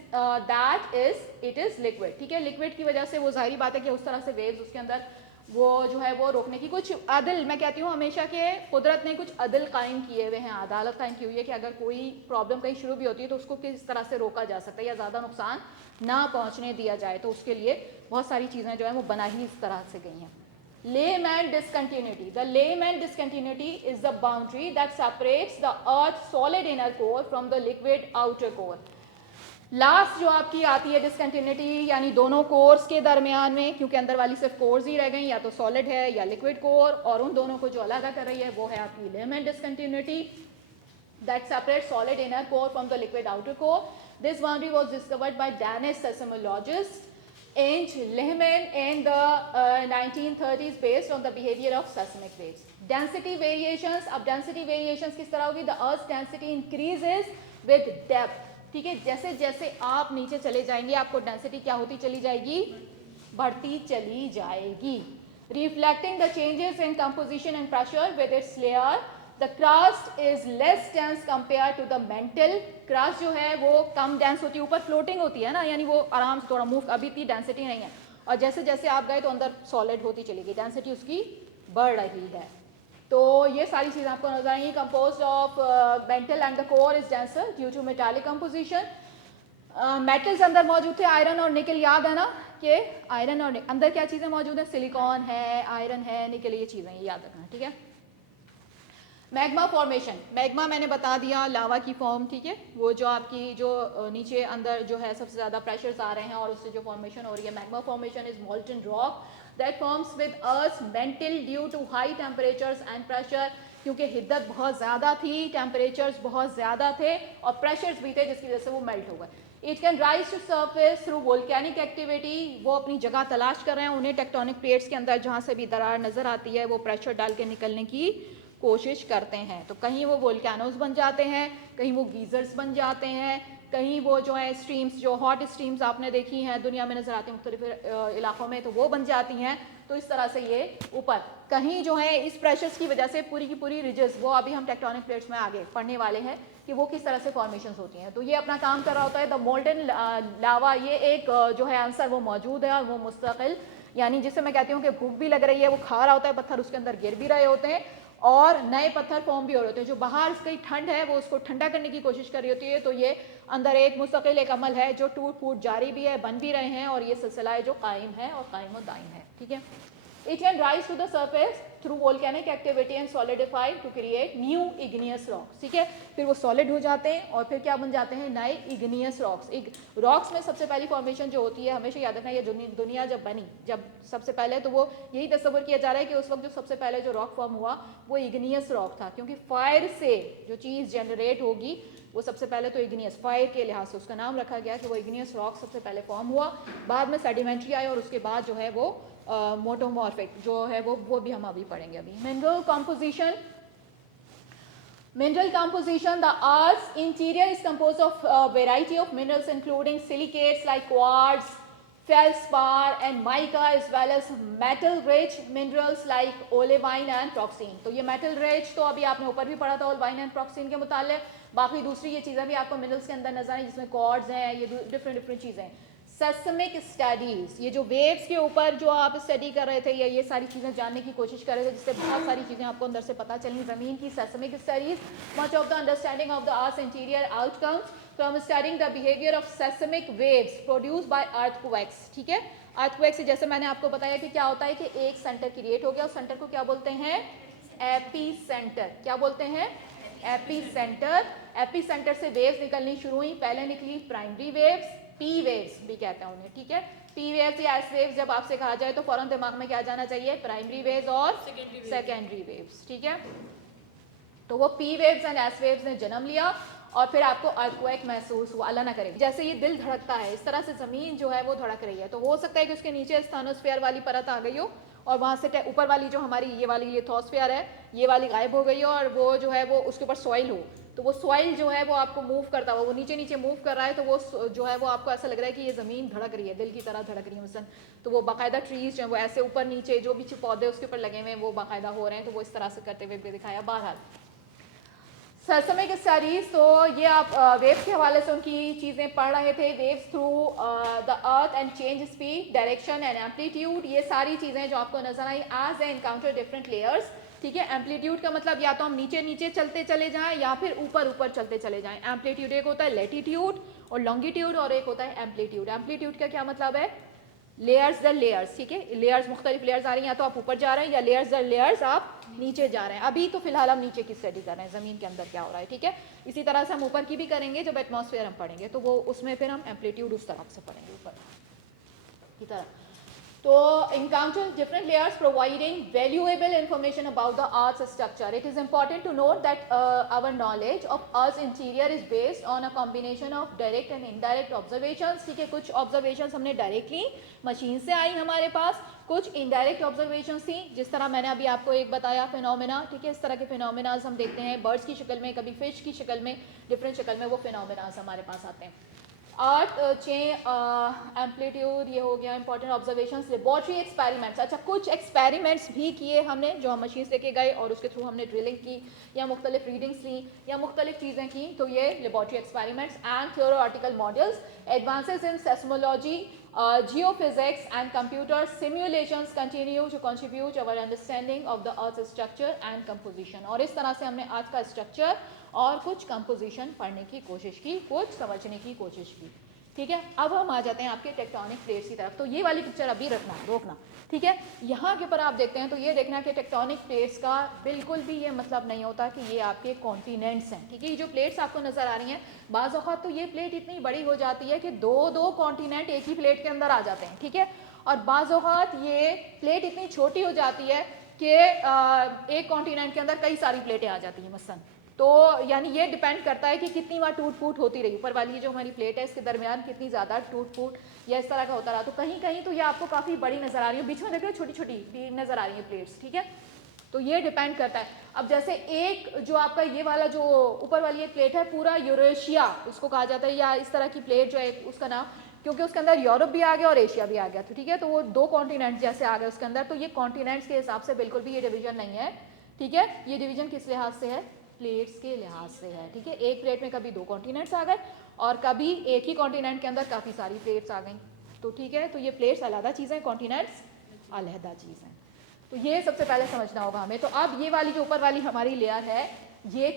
that it is liquid, ठीक है। लिक्विड की वजह से वो जाहिर बात है कि उस तरह से वेव्स उसके अंदर वो जो है वो रोकने की कुछ अदल, मैं कहती हूँ हमेशा के कुदरत ने कुछ अदल कायम किए हुए हैं, अदालत कायम की हुई है कि अगर कोई प्रॉब्लम कहीं शुरू भी होती है तो उसको किस तरह से रोका जा सकता है या ज़्यादा नुकसान ना पहुँचने दिया जाए, तो उसके लिए बहुत सारी चीज़ें जो है वो बना ही इस तरह से गई हैं। Layman discontinuity. The Layman discontinuity is the boundary that separates the Earth's solid inner core from the liquid outer core. Last जो आपकी आती है डिसकंटिन्यूटी, यानी दोनों कोर्स के दरमियान में, क्योंकि अंदर वाली सिर्फ कोर्स ही रह गई, या तो सॉलिड है या लिक्विड कोर, और उन दोनों को जो अलग कर रही है वो है आपकी lemon discontinuity that separates solid inner core from the liquid outer core. This boundary was discovered by Danish seismologist Inge Lehmann in the 1930s based on the behavior of seismic waves. Density variations, अब density variations किस तरह होगी? The Earth's density increases with depth. ठीक है, जैसे जैसे आप नीचे चले जाएंगे आपको डेंसिटी क्या होती चली जाएगी? बढ़ती चली जाएगी. Reflecting the changes in composition and pressure with its layer, the crust is less dense compared to the mantle. crust जो है वो कम डेंस होती है, ऊपर फ्लोटिंग होती है ना, यानी वो आराम से थोड़ा मूव, अभी इतनी डेंसिटी नहीं है, और जैसे जैसे आप गए तो अंदर सॉलिड होती चलेगी, डेंसिटी उसकी बढ़ रही है. तो ये सारी चीज़ें आपको नजर आएंगी. Composed of metal and the core is denser due to metallic composition. Metals अंदर मौजूद थे, आयरन और निकल. याद है ना कि आयरन और अंदर क्या चीज़ें मौजूद हैं? सिलिकॉन है, आयरन है, निकल, ये चीज़ें याद रखना. ठीक है. Magma formation. मैग्मा मैंने बता दिया, लावा की फॉर्म. ठीक है, वो जो आपकी जो नीचे अंदर जो है सबसे ज़्यादा प्रेशर्स आ रहे हैं और उससे जो फॉर्मेशन हो रही है. Magma formation is molten rock that forms with Earth's mantle due to high temperatures and pressure. क्योंकि हिद्दत बहुत ज़्यादा थी, टेम्परेचर्स बहुत ज़्यादा थे और प्रेशर्स भी थे, जिसकी वजह से वो मेल्ट हो गए. It can rise to surface through volcanic activity. वो अपनी जगह तलाश कर रहे हैं, उन्हें टेक्टोनिक प्लेट्स के अंदर जहाँ से भी दरार नज़र आती है वो प्रेशर डाल के निकलने की कोशिश करते हैं. तो कहीं वो वोल्केनोज बन जाते हैं, कहीं वो गीजर्स बन जाते हैं, कहीं वो जो है स्ट्रीम्स, जो हॉट स्ट्रीम्स आपने देखी हैं दुनिया में नजर आती हैं मुख्तलिफ इलाकों में, तो वो बन जाती हैं. तो इस तरह से ये ऊपर कहीं जो है इस प्रेशर्स की वजह से पूरी की पूरी रिजेस, वो अभी हम टेक्टोनिक प्लेट्स में आगे पढ़ने वाले हैं कि वो किस तरह से फॉर्मेशंस होती हैं. तो ये अपना काम कर रहा होता है. द मोल्टन लावा, ये एक जो है आंसर वो मौजूद है और वो मुस्तकिल, यानी जिसे मैं कहती हूँ कि भूख भी लग रही है, वो खा रहा होता है पत्थर, उसके अंदर गिर भी रहे होते हैं और नए पत्थर फॉर्म भी हो रहे होते हैं. जो बाहर इसकी ठंड है वो उसको ठंडा करने की कोशिश कर रही होती है. तो ये अंदर एक मुस्तकिल एक अमल है जो टूट फूट जारी भी है, बन भी रहे हैं, और ये सिलसिला है जो कायम है और कायम और दायम है. ठीक है. It can rise to the surface through volcanic activity and solidify to create new igneous rocks. ठीक है, फिर वो सॉलिड हो जाते हैं और फिर क्या बन जाते हैं? नए igneous rocks. रॉक्स में सबसे पहली फॉर्मेशन जो होती है, हमेशा याद रखना, ये दुनिया जब बनी, जब सबसे पहले तो वो यही तस्वर किया जा रहा है कि उस वक्त जो सबसे पहले जो रॉक फॉर्म हुआ वो igneous रॉक था, क्योंकि फायर से जो चीज़ जनरेट होगी वो सबसे पहले तो इग्नियस, फायर के लिहाज से उसका नाम रखा गया कि वो इग्नियस रॉक सबसे पहले फॉर्म हुआ. बाद में सेडिमेंट्री आए और उसके बाद जो है वो मोटोमॉर्फिक जो है वो भी हम अभी पढ़ेंगे. अभी mineral composition. Mineral composition. The Earth's interior is composed of a variety of minerals including silicates like quartz, feldspar and mica, as well as metal-rich minerals like olivine and pyroxene. तो ये metal-rich तो अभी आपने ऊपर भी पढ़ा था olivine and pyroxene के मुतालिक. बाकी दूसरी ये चीज़ें भी आपको मिनरल्स के अंदर नजर आएंगी जिसमें quartz हैं, ये डिफरेंट चीज़ें हैं. सेस्मिक स्टडीज़, ये जो वेव्स के ऊपर जो आप स्टडी कर रहे थे या ये सारी चीज़ें जानने की कोशिश कर रहे थे, जिससे बहुत सारी चीज़ें आपको अंदर से पता चली ज़मीन की. Seismic studies, much of the understanding of the earth interior outcomes from studying the behaviour of seismic waves produce by earthquakes. ठीक है, अर्थक्वेक्स जैसे मैंने आपको बताया कि क्या होता है कि एक सेंटर क्रिएट हो गया, उस सेंटर को क्या बोलते हैं? AP centre. क्या बोलते हैं? AP centre. एपी सेंटर से वेव्स निकलनी शुरू हुई. पहले निकली प्राइमरी वेव्स, पी वेव्स भी कहते हैं उन्हें. ठीक है, पी वेव्स या एस वेव्स जब आपसे कहा जाए तो फौरन दिमाग में क्या जाना चाहिए? प्राइमरी वेव्स और सेकेंडरी वेव्स. ठीक है, तो वो P waves and S waves ने जन्म लिया और फिर आपको अर्थक्वेक महसूस हुआ. अल्लाह ना करे, जैसे ये दिल धड़कता है इस तरह से ज़मीन जो है वो धड़क रही है. तो हो सकता है कि उसके नीचे स्थानोस्फीयर वाली परत आ गई हो और वहाँ से ऊपर वाली जो हमारी ये वाली लिथोस्फीयर है ये वाली गायब हो गई हो और वो जो है वो उसके ऊपर सॉइल हो. तो वो सॉइल जो है वो आपको मूव करता हुआ वो नीचे नीचे मूव कर रहा है, तो वो जो है वो आपको ऐसा लग रहा है कि ये ज़मीन धड़क रही है, दिल की तरह धड़क रही है मसलन. तो वो बाकायदा ट्रीज जो है वो ऐसे ऊपर नीचे जो भी पौधे उसके ऊपर लगे हुए हैं वो बाकायदा हो रहे हैं. तो वो इस तरह से करते हुए भी दिखाया. बहरहाल सेस्मिक स्टडीज, तो ये आप वेव्स के हवाले से उनकी चीज़ें पढ़ रहे थे. Waves through the earth and change speed, direction and amplitude, ये सारी चीज़ें जो आपको नजर आई as a encounter different layers. ठीक है, एम्पलीट्यूड का मतलब या तो हम नीचे नीचे चलते चले जाएं या फिर ऊपर ऊपर चलते चले जाएं. एम्पलीट्यूड एक होता है लेटीट्यूड और लॉन्गिट्यूड और एक होता है एम्पलीट्यूड. एम्पलीट्यूड का क्या मतलब है? लेयर्स दर लेयर्स, ठीक है, लेयर्स मुख्तलिफ लेयर्स आ रही हैं, या तो आप ऊपर जा रहे हैं या लेयर्स दर लेयर्स आप नीचे जा रहे हैं। अभी तो फिलहाल हम नीचे की स्टडी कर रहे हैं, ज़मीन के अंदर क्या हो रहा है, ठीक है। इसी तरह से हम ऊपर की भी करेंगे, जब एटमॉस्फेयर हम पढ़ेंगे तो वो उसमें फिर हम एम्पलीट्यूड उस तरफ से पढ़ेंगे ऊपर की तरह। तो encounter different layers providing valuable information about the Earth's structure. It is important to note that our knowledge of Earth's interior is based on a combination of direct and indirect observations. ठीक है, कुछ observations हमने directly machine से आई हमारे पास, कुछ indirect observations थी, जिस तरह मैंने अभी आपको एक बताया फिनोमेना, ठीक है। इस तरह के फिनोमेनाज हम देखते हैं बर्ड्स की शक्ल में, कभी फिश की शक्ल में, डिफरेंट शक्ल में वो फिनोमेनाज हमारे पास आते हैं। अर्थ चेन एम्पलीट्यूड, ये हो गया इंपॉर्टेंट ऑब्जर्वेशंस। लेबॉर्ट्री एक्सपेरिमेंट्स, अच्छा कुछ एक्सपेरिमेंट्स भी किए हमने जो हम मशीन से के गए और उसके थ्रू हमने ड्रिलिंग की या मुख्तलिफ रीडिंग्स ली या मुख्तलिफ चीज़ें की, तो ये laboratory experiments and theoretical models. Advances in seismology, geophysics and computer simulations continue to contribute to our understanding of the Earth's structure and composition. और इस तरह से हमने आज का स्ट्रक्चर और कुछ कंपोजिशन पढ़ने की कोशिश की, कुछ समझने की कोशिश की, ठीक है। अब हम आ जाते हैं आपके टेक्टोनिक प्लेट्स की तरफ। तो ये वाली पिक्चर अभी रोकना, ठीक है। यहाँ के ऊपर आप देखते हैं तो ये देखना कि टेक्टोनिक प्लेट्स का बिल्कुल भी ये मतलब नहीं होता कि ये आपके कॉन्टिनेंट्स हैं, ठीक है। ये जो प्लेट्स आपको नज़र आ रही हैं, बाज़ औक़ात तो ये प्लेट इतनी बड़ी हो जाती है कि दो कॉन्टिनेंट एक ही प्लेट के अंदर आ जाते हैं, ठीक है। और बाज़ औक़ात ये प्लेट इतनी छोटी हो जाती है कि एक कॉन्टिनेंट के अंदर कई सारी प्लेटें आ जाती हैं मसलन। तो यानी ये डिपेंड करता है कि कितनी बार टूट फूट होती रही, ऊपर वाली जो हमारी प्लेट है इसके दरमियान कितनी ज़्यादा टूट फूट या इस तरह का होता रहा। तो कहीं कहीं तो ये आपको काफ़ी बड़ी नज़र आ रही है, बीच में देखो छोटी छोटी भी नज़र आ रही है प्लेट्स, ठीक है। तो ये डिपेंड करता है। अब जैसे एक जो आपका ये वाला जो ऊपर वाली एक प्लेट है, पूरा यूरेशिया उसको कहा जाता है, या इस तरह की प्लेट जो है उसका नाम, क्योंकि उसके अंदर यूरोप भी आ गया और एशिया भी आ गया, तो ठीक है। तो वो दो कॉन्टिनेंट जैसे आ गए उसके अंदर, तो ये कॉन्टिनेंट्स के हिसाब से बिल्कुल भी ये डिवीजन नहीं है, ठीक है। ये डिवीजन किस लिहाज से है, प्लेट्स के लिहाज से है, ठीक है। एक प्लेट में कभी दो कॉन्टिनेंट्स आ गए और कभी एक ही कॉन्टिनेंट के अंदर काफ़ी सारी प्लेट्स आ गई, तो ठीक है। तो ये प्लेट्स अलहदा चीज़ें, कॉन्टिनेंट्स अलहदा चीज़ें, तो ये सबसे पहले समझना होगा हमें। तो अब ये वाली जो ऊपर वाली हमारी लेयर है ये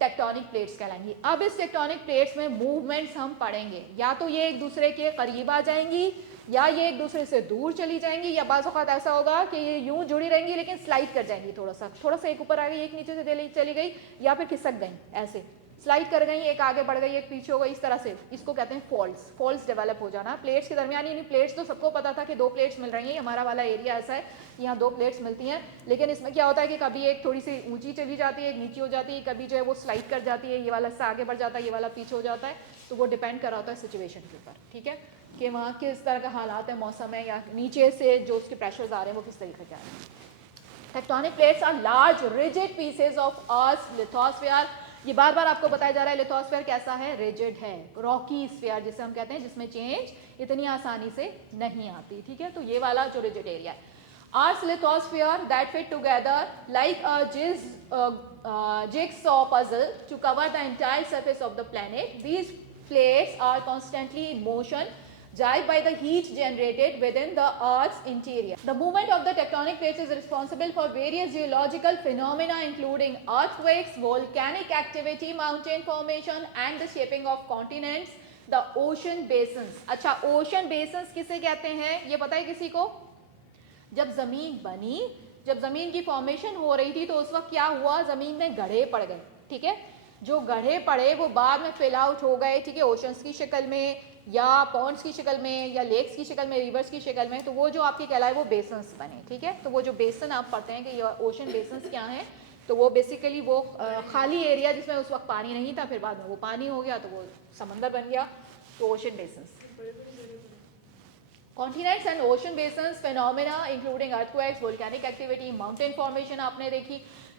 टेक्टोनिक प्लेट्स कहलाएंगी। अब इस टेक्टोनिक प्लेट्स में मूवमेंट्स हम पढ़ेंगे, या तो ये एक दूसरे के करीब आ जाएंगी या ये एक दूसरे से दूर चली जाएंगी, या बाज़ औक़ात ऐसा होगा कि ये यूं जुड़ी रहेंगी लेकिन स्लाइड कर जाएंगी, थोड़ा सा एक ऊपर आ गई एक नीचे से चली गई, या फिर खिसक गई, ऐसे स्लाइड कर गई, एक आगे बढ़ गई एक पीछे हो गई, इस तरह से इसको कहते हैं फॉल्स डेवलप हो जाना प्लेट्स के दरमियान। यानी प्लेट्स तो सबको पता था कि दो प्लेट्स मिल रही हैं, हमारा वाला एरिया ऐसा है कि यहाँ दो प्लेट्स मिलती हैं, लेकिन इसमें क्या होता है कि कभी एक थोड़ी सी ऊंची चली जाती है, एक नीची हो जाती है, कभी जो है वो स्लाइड कर जाती है, ये वाला से आगे बढ़ जाता है, ये वाला पीछे हो जाता है। तो वो डिपेंड कर रहा होता है सिचुएशन के ऊपर, ठीक है, कि वहाँ किस तरह का हालात है, मौसम है, या नीचे से जो उसके प्रेशर्स आ रहे हैं वो किस तरीके के आ रहे हैं। Tectonic plates are large rigid pieces of earth lithosphere. ये बार बार आपको बताया जा रहा है लिथोस्फीयर कैसा है, रिजिड है, रॉकी स्फीयर जिसे हम कहते हैं, जिसमें चेंज इतनी आसानी से नहीं आती, ठीक है। तो ये वाला जो रिजिड एरिया है, Earth's lithosphere that fit together like a jigsaw puzzle to cover the entire surface of the planet. These plates are constantly in motion, driven by the heat generated within the Earth's interior. The movement of the tectonic plates is responsible for various geological phenomena including earthquakes, volcanic activity, mountain formation and the shaping of continents. The ocean basins. अच्छा, ocean basins किसे कहते हैं, ये पता है किसी को? जब ज़मीन बनी, जब ज़मीन की फॉर्मेशन हो रही थी तो उस वक्त क्या हुआ, ज़मीन में गड्ढे पड़ गए, ठीक है। जो गड्ढे पड़े वो बाद में फिल आउट हो गए, ठीक है, ओशंस की शक्ल में या पॉन्ड्स की शक्ल में या लेक्स की शक्ल में, रिवर्स की शक्ल में। तो वो जो आपके कहलाए वो बेसन्स बने, ठीक है। तो वो जो बेसन आप पढ़ते हैं कि ये ओशन बेसन्स क्या हैं, तो वो बेसिकली वो खाली एरिया जिसमें उस वक्त पानी नहीं था, फिर बाद में वो पानी हो गया तो वो समंदर बन गया, तो ocean बेसन्स। Continents and ocean basins phenomena including earthquakes, volcanic activity, mountain formation आपने देखी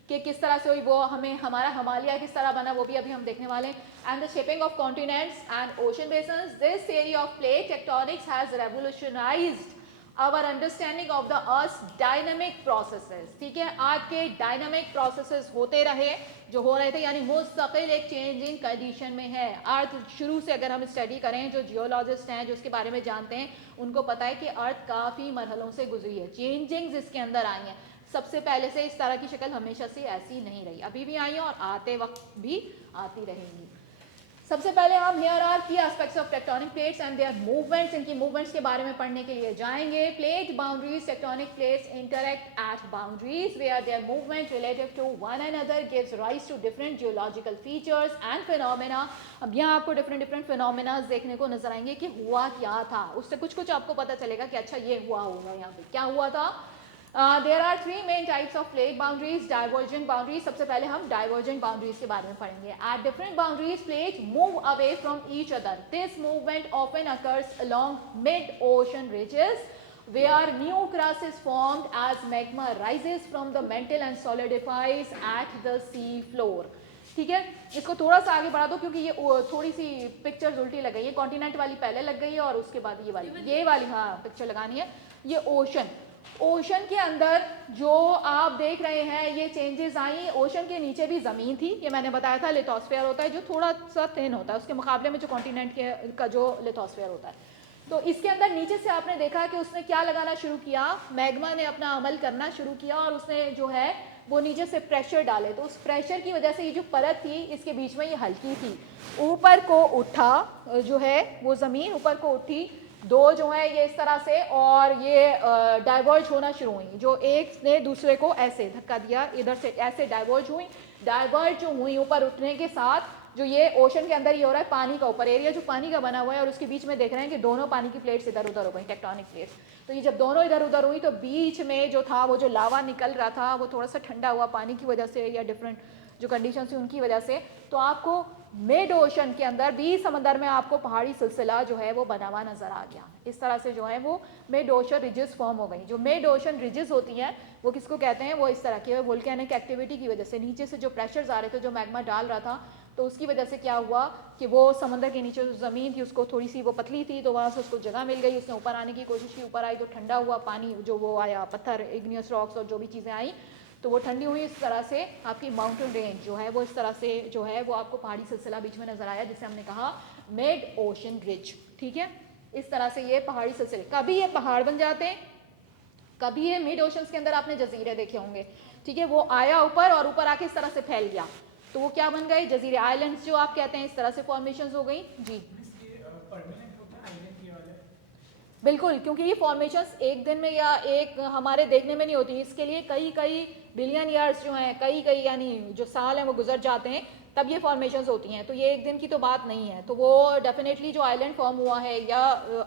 कि किस तरह से हुई, वो हमें हमारा हिमालय किस तरह बना वो भी अभी हम देखने वाले हैं। And the shaping of continents and ocean basins, this theory of plate tectonics has revolutionized our understanding of the Earth's dynamic processes, ठीक है। आज के डायनामिक प्रोसेसेस होते रहे जो हो रहे थे, यानी मुस्तकिल एक चेंजिंग कंडीशन में है अर्थ। शुरू से अगर हम स्टडी करें, जो जियोलॉजिस्ट हैं जो इसके बारे में जानते हैं उनको पता है कि अर्थ काफ़ी मरहलों से गुजरी है, चेंजिंग्स इसके अंदर आई हैं। सबसे पहले से इस तरह की शक्ल हमेशा से ऐसी नहीं रही, अभी भी आई है और आते वक्त भी आती रहेंगी। सबसे पहले हम here are key aspects of tectonic plates and their movements, इनकी मूवमेंट्स के बारे में पढ़ने के लिए जाएंगे. Plate boundaries, tectonic plates interact at boundaries where their movement relative to one another gives rise to different geological features and phenomena. अब यहाँ आपको डिफरेंट फिनोमेना देखने को नजर आएंगे कि हुआ क्या था, उससे कुछ आपको पता चलेगा कि अच्छा ये हुआ होगा, यहाँ पे क्या हुआ था. There are three main types of plate boundaries. Divergent boundaries, सबसे पहले हम divergent boundaries के बारे में पढ़ेंगे. At different boundaries, plates move away from each other. This movement often occurs along mid-ocean ridges where new crust is formed as magma rises from the mantle and solidifies at the sea floor. ठीक है, इसको थोड़ा सा आगे बढ़ा दो क्योंकि ये थोड़ी सी पिक्चर्स उल्टी लग गई है. कॉन्टिनेंट वाली पहले लग गई है और उसके बाद ये वाली हाँ पिक्चर लगानी है. ये ओशन के अंदर जो आप देख रहे हैं ये चेंजेस आई. ओशन के नीचे भी ज़मीन थी, ये मैंने बताया था. लिथोस्फीयर होता है जो थोड़ा सा थिन होता है उसके मुकाबले में जो कॉन्टिनेंट का जो लिथोस्फीयर होता है. तो इसके अंदर नीचे से आपने देखा कि उसने क्या लगाना शुरू किया, मैग्मा ने अपना अमल करना शुरू किया और उसने जो है वो नीचे से प्रेशर डाले. तो उस प्रेशर की वजह से ये जो परत थी इसके बीच में ये हल्की थी, ऊपर को उठा जो है वो ज़मीन ऊपर को उठी. दो जो है ये इस तरह से और ये डाइवर्ज होना शुरू हुई. जो एक ने दूसरे को ऐसे धक्का दिया, इधर से ऐसे डाइवर्ज हुई. डाइवर्ज जो हुई ऊपर उठने के साथ जो ये ओशन के अंदर ये हो रहा है पानी का ऊपर एरिया जो पानी का बना हुआ है और उसके बीच में देख रहे हैं कि दोनों पानी की प्लेट्स इधर उधर हो गई, टेक्टोनिक प्लेट्स. तो ये जब दोनों इधर उधर हुई तो बीच में जो था वो जो लावा निकल रहा था वो थोड़ा सा ठंडा हुआ पानी की वजह से या डिफरेंट जो कंडीशन थी उनकी वजह से. तो आपको मिड ओशन के अंदर बीच समंदर में आपको पहाड़ी सिलसिला जो है वो बना हुआ नजर आ गया. इस तरह से जो है वो मिड ओशन रिजेस फॉर्म हो गई. जो मिड ओशन रिजेस होती हैं वो किसको कहते हैं, वो इस तरह की वोल्केनिक एक्टिविटी की वजह से नीचे से जो प्रेशर्स आ रहे थे जो मैग्मा डाल रहा था तो उसकी वजह से क्या हुआ कि वो समंदर के नीचे जो ज़मीन थी उसको थोड़ी सी वो पतली थी तो वहाँ से उसको जगह मिल गई. उसने ऊपर आने की कोशिश की, ऊपर आई तो ठंडा हुआ पानी जो वो आया, पत्थर इग्नियस रॉक्स और जो भी चीज़ें आई तो वो ठंडी हुई. इस तरह से आपकी माउंटेन रेंज जो है वो इस तरह से जो है वो आपको पहाड़ी सिलसिला बीच में नजर आया जिसे हमने कहा मिड ओशन रिज. ठीक है, इस तरह से ये पहाड़ी सिलसिले कभी ये पहाड़ बन जाते हैं, कभी ये मिड ओशन के अंदर आपने जजीरे देखे होंगे. ठीक है, वो आया ऊपर और ऊपर आके इस तरह से फैल गया तो वो क्या बन गए, जजीरे, आइलैंड्स जो आप कहते हैं. इस तरह से फॉर्मेशंस हो गई. जी बिल्कुल, क्योंकि ये फॉर्मेशंस एक दिन में या एक हमारे देखने में नहीं होती. इसके लिए कई बिलियन ईयर्स जो हैं, कई यानी जो साल हैं वो गुजर जाते हैं तब ये फॉर्मेशंस होती हैं. तो ये एक दिन की तो बात नहीं है. तो वो डेफिनेटली जो आइलैंड फॉर्म हुआ है या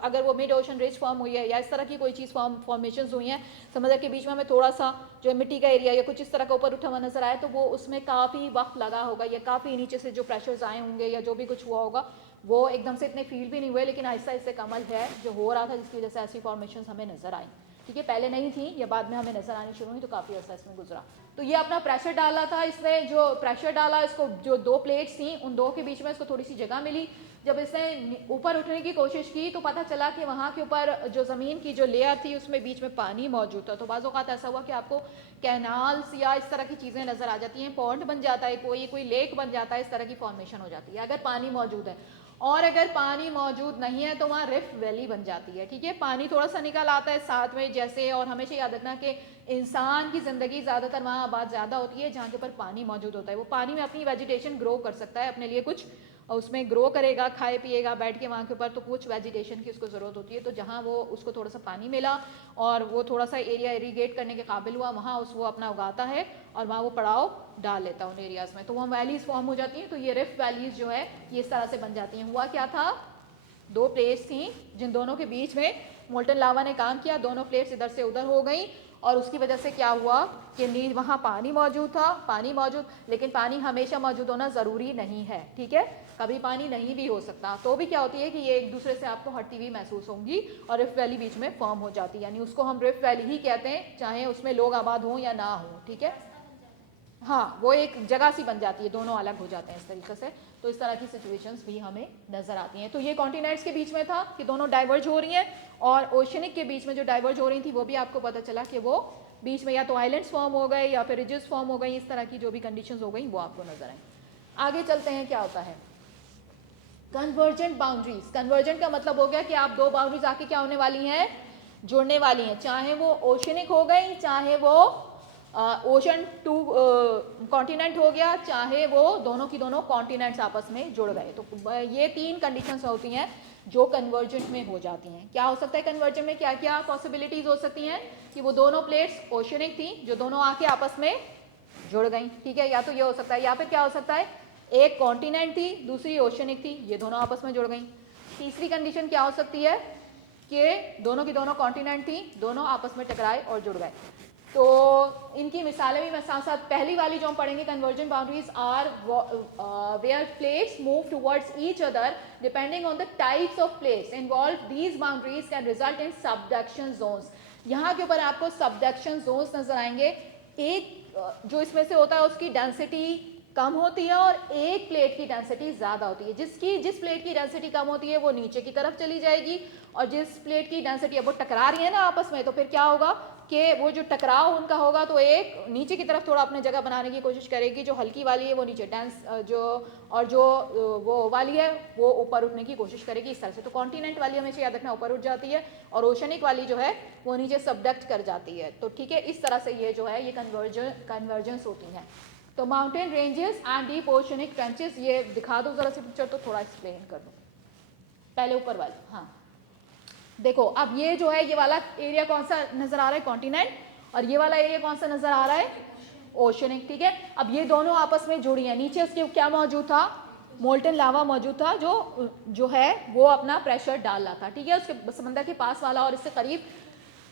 अगर वो मिड ओशन रिज फॉर्म हुई है या इस तरह की कोई चीज़ फॉर्मेशंस हुई हैं समंदर के बीच में हमें थोड़ा सा जो मिट्टी का एरिया या कुछ इस तरह का ऊपर उठा हुआ नजर आए तो वो उसमें काफ़ी वक्त लगा होगा या काफ़ी नीचे से जो प्रेशर्स आए होंगे या जो भी कुछ हुआ होगा वो एकदम से इतने फील भी नहीं हुए लेकिन आहिस्ता आहिस्ता कमल है जो हो रहा था जिसकी वजह से ऐसी फॉर्मेशंस हमें नजर आई. ठीक है, पहले नहीं थी या बाद में हमें नजर आनी शुरू हुई तो काफ़ी अर्सा इसमें गुजरा. तो ये अपना प्रेशर डाला था इसने, जो प्रेशर डाला इसको जो दो प्लेट्स थी उन दो के बीच में इसको थोड़ी सी जगह मिली. जब इसने ऊपर उठने की कोशिश की तो पता चला कि वहाँ के ऊपर जो ज़मीन की जो लेयर थी उसमें बीच में पानी मौजूद था. तो बाज़ औक़ात ऐसा हुआ कि आपको कैनाल्स या इस तरह की चीज़ें नज़र आ जाती हैं, पॉन्ड बन जाता है, कोई लेक बन जाता है, इस तरह की फॉर्मेशन हो जाती है अगर पानी मौजूद है. और अगर पानी मौजूद नहीं है तो वहाँ रिफ्ट वैली बन जाती है. ठीक है, पानी थोड़ा सा निकल आता है साथ में जैसे. और हमेशा याद रखना कि इंसान की ज़िंदगी ज़्यादातर वहाँ आबाद ज़्यादा होती है जहाँ के ऊपर पानी मौजूद होता है. वो पानी में अपनी वेजिटेशन ग्रो कर सकता है, अपने लिए कुछ उसमें ग्रो करेगा, खाए पिएगा बैठ के वहाँ के ऊपर. तो कुछ वेजिटेशन की उसको ज़रूरत होती है. तो जहाँ वो उसको थोड़ा सा पानी मिला और वो थोड़ा सा एरिया इरीगेट करने के काबिल हुआ वहाँ वो अपना उगाता है और वहाँ वो पड़ाव डाल लेता है उन एरियाज़ में. तो वहाँ वैलीज़ फॉर्म हो जाती हैं. तो ये रिफ्ट वैलीज़ जो है ये इस तरह से बन जाती हैं. हुआ क्या था, दो प्लेट्स थी जिन दोनों के बीच में मोल्टन लावा ने काम किया. दोनों प्लेट्स इधर से उधर हो गई और उसकी वजह से क्या हुआ कि वहाँ पानी मौजूद था, पानी मौजूद, लेकिन पानी हमेशा मौजूद होना ज़रूरी नहीं है. ठीक है, कभी पानी नहीं भी हो सकता. तो भी क्या होती है कि ये एक दूसरे से आपको हटती हुई महसूस होंगी और रिफ्ट वैली बीच में फॉर्म हो जाती है. यानी उसको हम रिफ्ट वैली ही कहते हैं चाहे उसमें लोग आबाद हों या ना हो. ठीक है, हाँ, वो एक जगह सी बन जाती है, दोनों अलग हो जाते हैं इस तरीके से. तो इस तरह की सिचुएशंस भी हमें नज़र आती हैं. तो ये कॉन्टिनेंट्स के बीच में था कि दोनों डाइवर्ज हो रही हैं और ओशनिक के बीच में जो डाइवर्ज हो रही थी वो भी आपको पता चला कि वो बीच में या तो आइलैंड्स फॉर्म हो गए या फिर रिजेस फॉर्म हो गई. इस तरह की जो भी कंडीशंस हो गई वो आपको नजर आए. आगे चलते हैं, क्या होता है कन्वर्जेंट बाउंड्रीज. कन्वर्जेंट का मतलब हो गया कि आप दो बाउंड्रीज आके क्या होने वाली हैं, जुड़ने वाली हैं, चाहे वो ओशनिक हो गई चाहे वो ओशन टू कॉन्टिनेंट हो गया, चाहे वो दोनों की दोनों कॉन्टिनेंट्स आपस में जुड़ गए। तो ये 3 कंडीशंस होती हैं जो कन्वर्जेंट में हो जाती हैं। क्या हो सकता है कन्वर्जेंट में, क्या क्या पॉसिबिलिटीज हो सकती हैं कि वो दोनों प्लेट्स ओशनिक थी जो दोनों आके आपस में जुड़ गई, ठीक है, या तो ये हो सकता है, या फिर क्या हो सकता है एक कॉन्टिनेंट थी दूसरी ओशनिक थी, ये दोनों आपस में जुड़ गई। तीसरी कंडीशन क्या हो सकती है कि दोनों की दोनों कॉन्टिनेंट थी, दोनों आपस में टकराए और जुड़ गए। तो इनकी मिसालें भी मैं साथ साथ, पहली वाली जो हम पढ़ेंगे convergent boundaries are where plates move towards each other depending on the types of plates involve, these boundaries can result in subduction zones. यहाँ के ऊपर आपको सबडक्शन जोन्स नजर आएंगे। एक जो इसमें से होता है उसकी डेंसिटी कम होती है और एक प्लेट की डेंसिटी ज़्यादा होती है। जिस प्लेट की डेंसिटी कम होती है वो नीचे की तरफ चली जाएगी, और जिस प्लेट की डेंसिटी, अब वो टकरा रही है ना आपस में, तो फिर क्या होगा कि वो जो टकराव उनका होगा तो एक नीचे की तरफ थोड़ा अपने जगह बनाने की कोशिश करेगी, जो हल्की वाली है वो नीचे जो वो वाली है वो ऊपर उठने की कोशिश करेगी, इस तरह से। तो कॉन्टिनेंट वाली हमेशा याद रखना ऊपर उठ जाती है, और ओशनिक वाली जो है वो नीचे सबडक्ट कर जाती है। तो ठीक है, इस तरह से ये जो है ये कन्वर्जेंस होती हैं। तो mountain ranges and deep oceanic trenches, ये दिखा दो जरा से पिक्चर, तो थोड़ा एक्सप्लेन कर दो पहले ऊपर वाली। हाँ देखो, अब ये जो है ये वाला एरिया कौन सा नजर आ रहा है, कॉन्टिनेंट, और ये वाला एरिया कौन सा नजर आ रहा है, ओशनिक, ठीक है। अब ये दोनों आपस में जुड़ी हैं, नीचे उसके क्या मौजूद था, मोल्टन लावा मौजूद था, जो है वो अपना प्रेशर डाल रहा था, ठीक है, उसके समंदर के पास वाला और इससे करीब।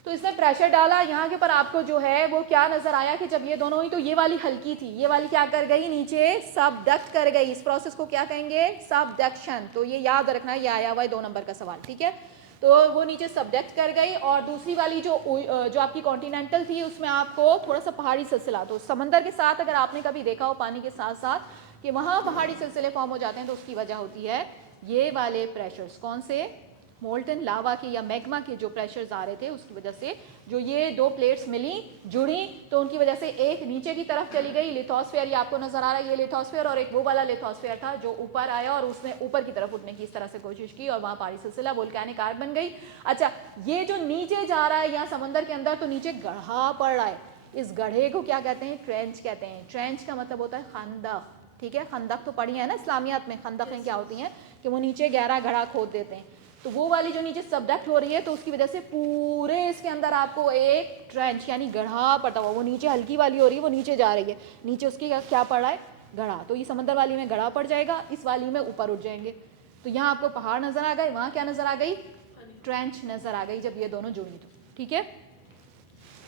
तो इसने प्रेशर डाला, यहाँ के ऊपर आपको जो है वो क्या नजर आया कि जब ये दोनों हुई तो ये वाली हल्की थी, ये वाली क्या कर गई, नीचे सबडक्ट कर गई। इस प्रोसेस को क्या कहेंगे, सबडक्शन। तो ये याद रखना, ये आया हुआ है 2 नंबर का सवाल, ठीक है। तो वो नीचे सबडक्ट कर गई, और दूसरी वाली जो आपकी कॉन्टिनेंटल थी उसमें आपको थोड़ा सा पहाड़ी सिलसिला, तो समंदर के साथ अगर आपने कभी देखा हो पानी के साथ साथ कि वहाँ पहाड़ी सिलसिले फॉर्म हो जाते हैं, तो उसकी वजह होती है ये वाले प्रेशर्स, कौन से, मोल्टन लावा के या मैग्मा के जो प्रेशर्स आ रहे थे उसकी वजह से जो ये 2 प्लेट्स मिली जुड़ी, तो उनकी वजह से एक नीचे की तरफ चली गई, लिथोस्फीयर, ये आपको नजर आ रहा है ये लिथोस्फीयर, और एक वो वाला लिथोस्फीयर था जो ऊपर आया और उसने ऊपर की तरफ उठने की इस तरह से कोशिश की, और वहाँ पहाड़ी सिलसिला वोल्केनिक आर्क बन गई। अच्छा, ये जो नीचे जा रहा है यहाँ समंदर के अंदर, तो नीचे गढ़ा पड़ रहा है, इस गढ़े को क्या कहते हैं, ट्रेंच कहते हैं। ट्रेंच का मतलब होता है खंदक, ठीक है, खंदक तो पढ़ी है ना इस्लामियात में, खंदकें क्या होती हैं कि वो नीचे गहरा गढ़ा खोद देते हैं। तो वो वाली जो नीचे सबडक्ट हो रही है, तो उसकी वजह से पूरे इसके अंदर आपको एक ट्रेंच यानी गढ़ा पड़ा हुआ, वो नीचे हल्की वाली हो रही है, वो नीचे जा रही है, नीचे उसकी क्या पड़ रहा है, गढ़ा। तो ये समंदर वाली में गढ़ा पड़ जाएगा, इस वाली में ऊपर उठ जाएंगे। तो यहाँ आपको पहाड़ नजर आ गए, वहाँ क्या नजर आ गई, ट्रेंच नजर आ गई जब ये दोनों जुड़ी, तो ठीक है।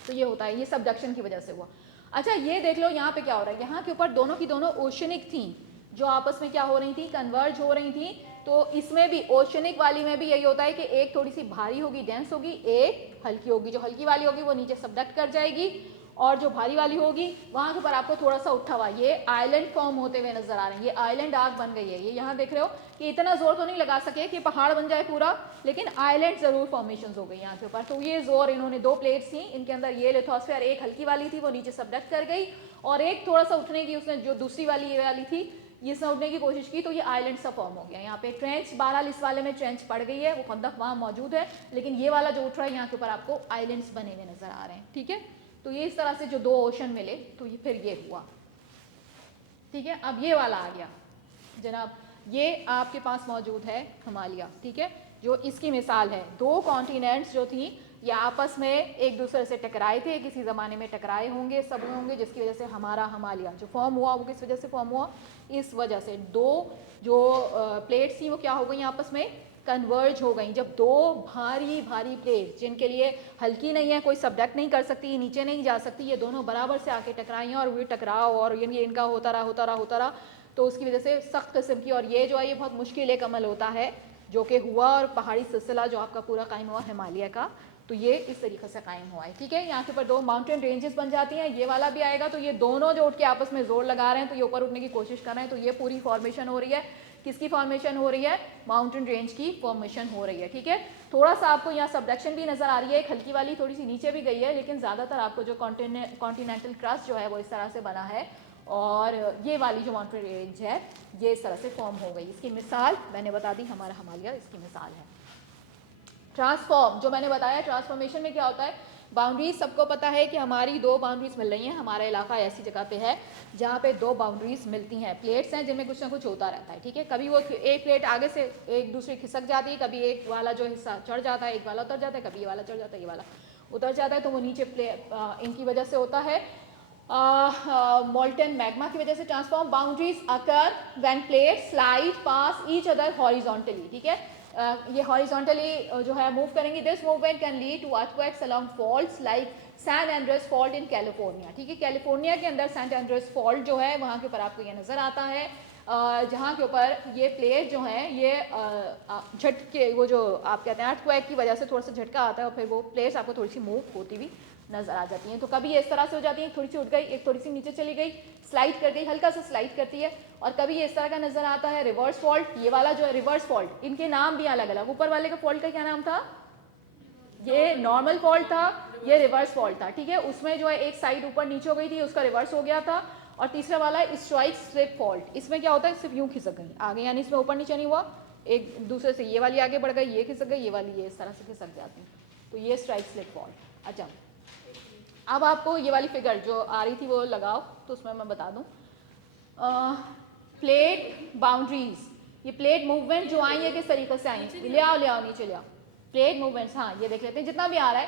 तो ये होता है, ये सबडक्शन की वजह से हुआ। अच्छा ये देख लो यहाँ पे क्या हो रहा है, यहाँ के ऊपर दोनों की दोनों ओशनिक थी जो आपस में क्या हो रही थी, कन्वर्ज हो रही थी। तो इसमें भी ओशनिक वाली में भी यही होता है कि एक थोड़ी सी भारी होगी, डेंस होगी, एक हल्की होगी। जो हल्की वाली होगी वो नीचे सबडक्ट कर जाएगी, और जो भारी वाली होगी वहाँ के ऊपर आपको थोड़ा सा उठा हुआ ये आइलैंड फॉर्म होते हुए नजर आ रहे हैं। ये आइलैंड आर्क बन गई है, ये यहाँ देख रहे हो कि इतना जोर तो नहीं लगा सके कि पहाड़ बन जाए पूरा, लेकिन आइलैंड जरूर फॉर्मेशन हो गई यहाँ के ऊपर। तो ये जोर, इन्होंने 2 प्लेट्स थी, इनके अंदर ये लिथोस्फीयर, एक हल्की वाली थी वो नीचे सबडक्ट कर गई, और एक थोड़ा सा उठने की उसने जो दूसरी वाली ये वाली थी इसने उठने की कोशिश की, तो ये आइलैंड सा फॉर्म हो गया। यहाँ पे ट्रेंच, बहरहाल इस वाले में ट्रेंच पड़ गई है, वो खंदक वहाँ मौजूद है, लेकिन ये वाला जो उठ रहा है यहाँ के ऊपर आपको आइलैंड्स बने हुए नजर आ रहे हैं, ठीक है। तो ये इस तरह से जो 2 ओशन मिले, तो ये फिर ये हुआ, ठीक है। अब ये वाला आ गया जनाब, ये आपके पास मौजूद है हिमालय, ठीक है, जो इसकी मिसाल है। 2 कॉन्टिनेंट्स जो थी ये आपस में एक दूसरे से टकराए थे, किसी ज़माने में टकराए होंगे, सब होंगे, जिसकी वजह से हमारा हिमालय जो फॉर्म हुआ वो किस वजह से फॉर्म हुआ, इस वजह से 2 जो प्लेट्स थी वो क्या हो गई आपस में कन्वर्ज हो गई। जब 2 भारी भारी प्लेट्स जिनके लिए हल्की नहीं है, कोई सबडक्ट नहीं कर सकती, नीचे नहीं जा सकती, ये दोनों बराबर से आके टकराई हैं, और वो टकराव और ये इनका होता रहा, तो उसकी वजह से सख्त किस्म की, और ये जो है ये बहुत मुश्किल एक अमल होता है जो कि हुआ, और पहाड़ी सिलसिला जो आपका पूरा कायम हुआ हिमालय का, तो ये इस तरीके से कायम हुआ है, ठीक है। यहाँ के ऊपर 2 माउंटेन रेंजेस बन जाती हैं, ये वाला भी आएगा, तो ये दोनों जो उठ के आपस में जोर लगा रहे हैं, तो ये ऊपर उठने की कोशिश कर रहे हैं, तो ये पूरी फॉर्मेशन हो रही है, किसकी फॉर्मेशन हो रही है, माउंटेन रेंज की फॉर्मेशन हो रही है, ठीक है। थोड़ा सा आपको यहाँ सबडक्शन भी नजर आ रही है, एक हल्की वाली थोड़ी सी नीचे भी गई है, लेकिन ज़्यादातर आपको जो कॉन्टिनेंटल क्रस्ट जो है वो इस तरह से बना है, और ये वाली जो माउंटेन रेंज है ये इस तरह से फॉर्म हो गई। इसकी मिसाल मैंने बता दी, हमारा हिमालय इसकी मिसाल है। ट्रांसफॉर्म जो मैंने बताया, ट्रांसफॉर्मेशन में क्या होता है बाउंड्रीज सबको पता है कि हमारी दो बाउंड्रीज मिल रही हैं, हमारा इलाका ऐसी जगह पे है जहाँ पे दो बाउंड्रीज मिलती हैं, प्लेट्स हैं जिनमें कुछ ना कुछ होता रहता है, ठीक है। कभी वो एक प्लेट आगे से एक दूसरे खिसक जाती है, कभी एक वाला जो हिस्सा चढ़ जाता है, एक वाला उतर जाता है, कभी ये वाला चढ़ जाता है, ये वाला उतर जाता है, तो वो नीचे इनकी वजह से होता है, molten magma की वजह से transform. Boundaries occur when plates slide past each other horizontally, ठीक है। ये हॉरिजॉन्टली जो है मूव करेंगे। This movement can lead to earthquakes along faults like San Andreas fault in California, ठीक है। कैलिफोर्निया के अंदर सैन एंड्रेस फॉल्ट जो है वहाँ के ऊपर आपको ये नज़र आता है, जहाँ के ऊपर ये प्लेट जो है ये झटके, वो जो आप कहते हैं अर्थक्वेक की वजह से थोड़ा सा झटका आता है और फिर वो प्लेट्स आपको थोड़ी सी मूव होती हुई नज़र आ जाती हैं। तो कभी ये इस तरह से हो जाती है, थोड़ी सी उठ गई, एक थोड़ी सी नीचे चली गई, स्लाइड कर गई, हल्का सा स्लाइड करती है, और कभी ये इस तरह का नज़र आता है रिवर्स फॉल्ट। ये वाला जो है रिवर्स फॉल्ट, इनके नाम भी अलग अलग, ऊपर वाले का फॉल्ट का क्या नाम था, ये नॉर्मल फॉल्ट था, ये रिवर्स फॉल्ट था, ठीक है। उसमें जो है एक साइड ऊपर नीचे हो गई थी, उसका रिवर्स हो गया था। और तीसरा वाला स्ट्राइक स्लिप फॉल्ट, इसमें क्या होता है, सिर्फ यूं खिसक गई आगे, यानी इसमें ऊपर नीचे नहीं हुआ, एक दूसरे से ये वाली आगे बढ़ गई, ये खिसक गई, ये वाली ये इस तरह से खिसक जाती है, तो ये स्ट्राइक स्लिप फॉल्ट। अच्छा, अब आपको ये वाली फिगर जो आ रही थी वो लगाओ, तो उसमें मैं बता दूं प्लेट बाउंड्रीज, ये प्लेट मूवमेंट जो आई है किस तरीके से आई, ले आओ नीचे ले आओ, प्लेट मूवमेंट्स, हाँ ये देख लेते हैं जितना भी आ रहा है,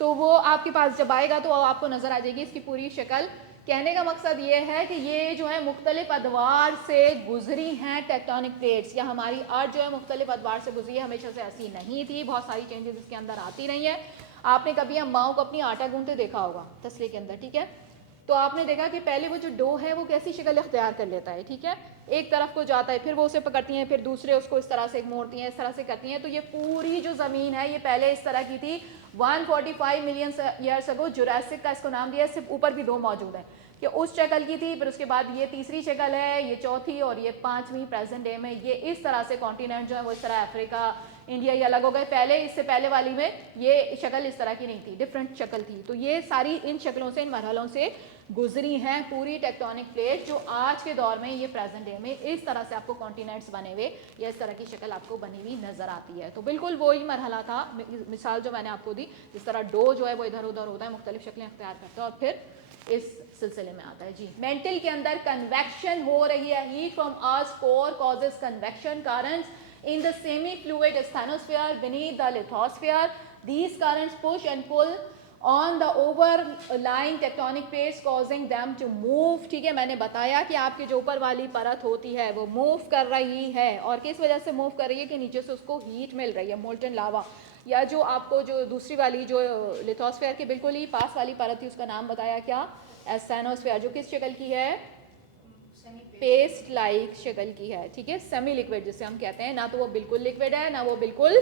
तो वो आपके पास जब आएगा तो आपको नजर आ जाएगी इसकी पूरी शक्ल। कहने का मकसद ये है कि ये जो है मुख्तलिफ अदवार से गुजरी हैं टेक्टोनिक प्लेट्स, या हमारी अर्थ जो है मुख्तलिफ अदवार से गुजरी है, हमेशा से ऐसी नहीं थी, बहुत सारी चेंजेस इसके अंदर आती रही हैं। आपने कभी अम्माओं को अपनी आटा गूंथते देखा होगा तसले के अंदर, ठीक है, तो आपने देखा कि पहले वो जो डो है वो कैसी शक्ल अख्तियार कर लेता है, ठीक है, एक तरफ को जाता है, फिर वो उसे पकड़ती हैं, फिर दूसरे उसको इस तरह से मोड़ती हैं, इस तरह से करती हैं। तो ये पूरी जो ज़मीन है ये पहले इस तरह की थी, 145 मिलियन ईयर्स अगो जुरासिक का इसको नाम दिया, सिर्फ ऊपर भी दो मौजूद हैं, कि उस शक्ल की थी, फिर उसके बाद ये तीसरी शक्ल है, ये चौथी और ये पांचवी प्रेजेंट डे में। ये इस तरह से कॉन्टिनेंट जो है वो इस तरह अफ्रीका इंडिया ये अलग हो गए, पहले इससे पहले वाली में ये शक्ल इस तरह की नहीं थी, डिफरेंट शक्ल थी। तो ये सारी इन शक्लों से, इन मरहलों से गुजरी हैं पूरी टेक्टोनिक प्लेट, जो आज के दौर में ये प्रेजेंट डे में इस तरह से आपको कॉन्टिनेंट्स बने हुए या इस तरह की शक्ल आपको बनी हुई नजर आती है। तो बिल्कुल वही मरहला था, मिसाल जो मैंने आपको दी, जिस तरह डो जो है वो इधर उधर होता है, मुख्तलिफ शक्लें अख्तियार करता है और फिर इस सिलसिले में आता है। जी, मेंटल के अंदर कन्वेक्शन हो रही है, heat from earth core causes convection currents in the semi-fluid asthenosphere beneath the lithosphere. These currents push and pull on the overlying tectonic plates causing them to move. ठीक है, मैंने बताया कि आपकी जो ऊपर वाली परत होती है वो मूव कर रही है, और किस वजह से मूव कर रही है कि नीचे से उसको हीट मिल रही है, मोल्टन लावा, या जो आपको जो दूसरी वाली जो लिथोस्फीयर के बिल्कुल ही पास वाली परत थी उसका नाम बताया क्या, एस्थेनोस्फीयर, जो किस शक्ल की है, पेस्ट लाइक शक्ल की है, ठीक है, सेमी लिक्विड जिसे हम कहते हैं, ना तो वो बिल्कुल लिक्विड है ना वो बिल्कुल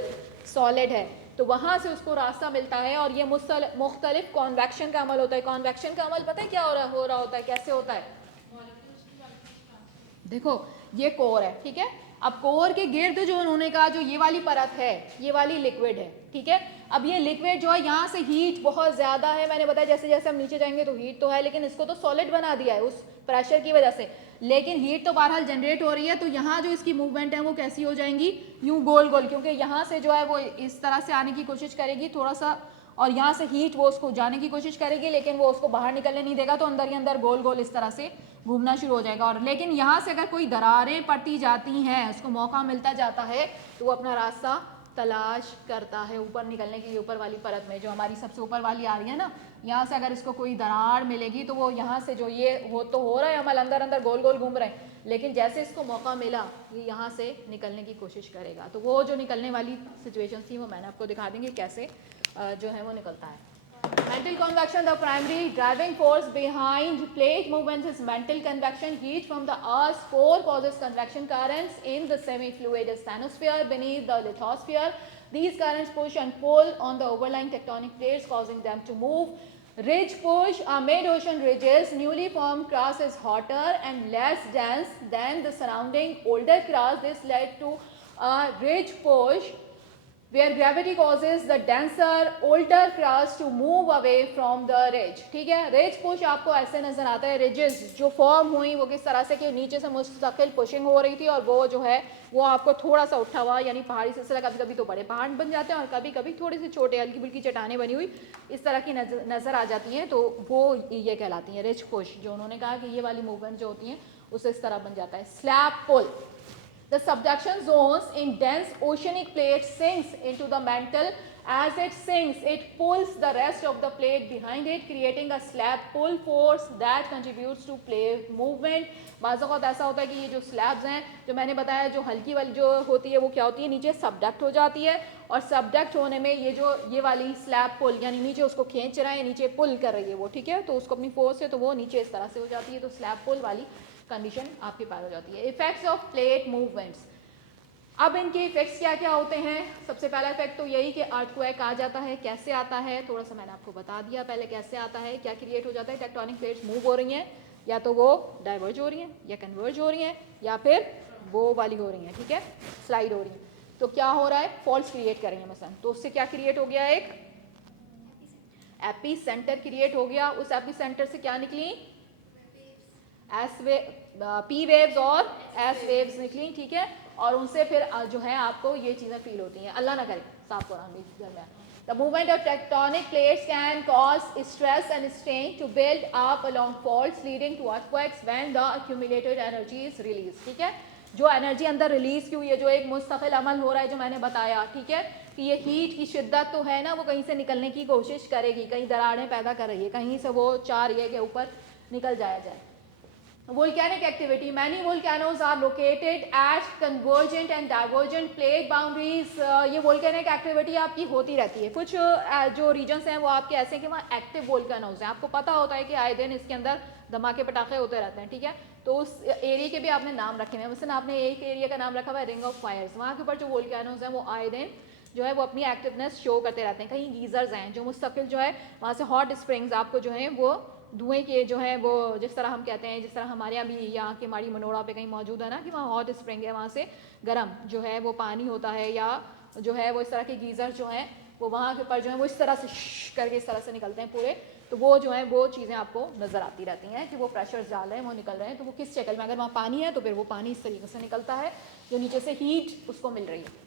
सॉलिड है, तो वहां से उसको रास्ता मिलता है। और ये मुख्तलिफ कॉन्वेक्शन का अमल होता है। कॉन्वेक्शन का अमल पता है क्या हो रहा होता है, कैसे होता है, देखो ये कोर है, ठीक है, अब कोर के गिर्द जो उन्होंने कहा जो ये वाली परत है ये वाली लिक्विड है, ठीक है। अब ये लिक्विड जो है यहाँ से हीट बहुत ज़्यादा है, मैंने बताया जैसे जैसे हम नीचे जाएंगे तो हीट तो है, लेकिन इसको तो सॉलिड बना दिया है उस प्रेशर की वजह से, लेकिन हीट तो बहरहाल जनरेट हो रही है। तो यहाँ जो इसकी मूवमेंट है वो कैसी हो जाएंगी, यूं गोल गोल, क्योंकि यहाँ से जो है वो इस तरह से आने की कोशिश करेगी थोड़ा सा, और यहाँ से हीट वो उसको जाने की कोशिश करेगी, लेकिन वो उसको बाहर निकलने नहीं देगा, तो अंदर ही अंदर गोल गोल इस तरह से घूमना शुरू हो जाएगा। और लेकिन यहाँ से अगर कोई दरारें पड़ती जाती हैं, उसको मौका मिलता जाता है, तो वो अपना रास्ता तलाश करता है ऊपर निकलने के लिए। ऊपर वाली परत में जो हमारी सबसे ऊपर वाली आ रही है ना, यहाँ से अगर इसको कोई दरार मिलेगी तो वो यहाँ से जो ये वो तो हो रहा है अमल, अंदर अंदर गोल गोल घूम रहे हैं, लेकिन जैसे इसको मौका मिला ये यहाँ से निकलने की कोशिश करेगा। तो वो जो निकलने वाली सिचुएशन थी वो मैंने आपको दिखा देंगे कैसे जो है वो निकलता है। Mantle convection, the primary driving force behind plate movements is mantle convection. Heat from the Earth's core causes convection currents in the semi-fluid asthenosphere beneath the lithosphere. These currents push and pull on the overlying tectonic plates, causing them to move. Ridge push, mid-ocean ridges, newly formed crust is hotter and less dense than the surrounding older crust. This led to ridge push where gravity causes the denser older crust to move away from the ridge. ठीक है, ridge push आपको ऐसे नजर आता है, ridges जो form हुई वो किस तरह से कि नीचे से मुस्तकिल पुशिंग हो रही थी और वो जो है वो आपको थोड़ा सा उठा हुआ, यानी पहाड़ी सिलसिला कभी कभी तो बड़े पहाड़ बन जाते हैं और कभी कभी थोड़े से छोटे हल्की फुल्की चट्टानें बनी हुई इस तरह की नजर आ जाती हैं, तो वो ये कहलाती हैं रिज पुश। जो उन्होंने कहा कि ये वाली मूवमेंट जो होती हैं उससे इस तरह बन जाता है slab pull. The subduction zones in dense oceanic plates sinks into the mantle. As it sinks, it pulls the rest of the plate behind it, creating a slab pull force that contributes to plate movement. बाज़ औक़ात ऐसा होता है कि ये जो slabs हैं, जो मैंने बताया, जो हल्की वाली जो होती है वो क्या होती है, नीचे सबडक्ट हो जाती है और सबडक्ट होने में ये वाली स्लैब पुल यानी नीचे उसको खींच रहा है, नीचे पुल कर रही है वो, ठीक है, तो उसको अपनी फोर्स से तो वो नीचे इस तरह से हो जाती है, तो स्लैब पुल वाली कंडीशन आपके पास हो जाती है। इफेक्ट्स ऑफ प्लेट मूवमेंट्स, अब इनके इफेक्ट्स क्या क्या होते हैं। सबसे पहला इफेक्ट तो यही कि अर्थक्वेक आ जाता है। कैसे आता है थोड़ा सा मैंने आपको बता दिया पहले कैसे आता है, क्या क्रिएट हो जाता है, टेक्टोनिक प्लेट्स मूव हो रही हैं, या तो वो डाइवर्ज हो रही हैं या कन्वर्ज हो रही हैं या फिर वो वाली हो रही हैं, ठीक है, स्लाइड हो रही हैं, तो क्या हो रहा है, फॉल्स क्रिएट कर रही हैं मसलन, तो उससे क्या क्रिएट हो गया, एक एपी सेंटर क्रिएट हो गया। उस एपी सेंटर से क्या निकली, पी वेव्स और एस वेव्स निकली, ठीक है, और उनसे फिर जो है आपको ये चीज़ें फील होती हैं, अल्लाह ना करे साफ कुरान में। The movement of tectonic plates can cause stress and strain to build up along faults leading to earthquakes when the accumulated energy is released, ठीक है, जो एनर्जी अंदर रिलीज की हुई है, जो एक मुस्तकिल अमल हो रहा है जो मैंने बताया, ठीक है, कि ये हीट की शिद्दत तो है ना, वो कहीं से निकलने की कोशिश करेगी, कहीं दरारें पैदा कर रही है, कहीं से वो चाह रही है कि ऊपर निकल जाया जाए। Volcanic activity, many volcanoes are located at convergent and divergent plate boundaries. ये volcanic activity आपकी होती रहती है। कुछ जो regions हैं वो आपके ऐसे हैं कि वहाँ active volcanoes हैं, आपको पता होता है कि आए दिन इसके अंदर धमाके पटाखे होते रहते हैं, ठीक है, तो उस एरिया के भी आपने नाम रखे हुए हैं। मसलन आपने एक एरिया का नाम रखा हुआ है रिंग ऑफ फायर्स, वहाँ के ऊपर जो volcanoes हैं वो आए दिन जो है वो अपनी एक्टिवनेस शो करते रहते हैं। कहीं गीजर्स हैं जो मुस्तकिल जो है वहाँ से हॉट स्प्रिंग्स आपको जो है वो धुएं के जो है वो जिस तरह हम कहते हैं, जिस तरह हमारे यहाँ भी यहाँ के माड़ी मनोड़ा पे कहीं मौजूद है ना कि वहाँ हॉट स्प्रिंग है, वहाँ से गर्म जो है वो पानी होता है, या जो है वो इस तरह के गीज़र जो हैं वो वहाँ के ऊपर जो है वो इस तरह से करके इस तरह से निकलते हैं पूरे, तो वो जो है वो चीज़ें आपको नज़र आती रहती हैं कि वो प्रेशर्स डाल रहे हैं, वो निकल रहे हैं, तो वो किस शक्ल में, अगर वहाँ पानी है तो फिर वो पानी इस तरीके से निकलता है जो नीचे से हीट उसको मिल रही है।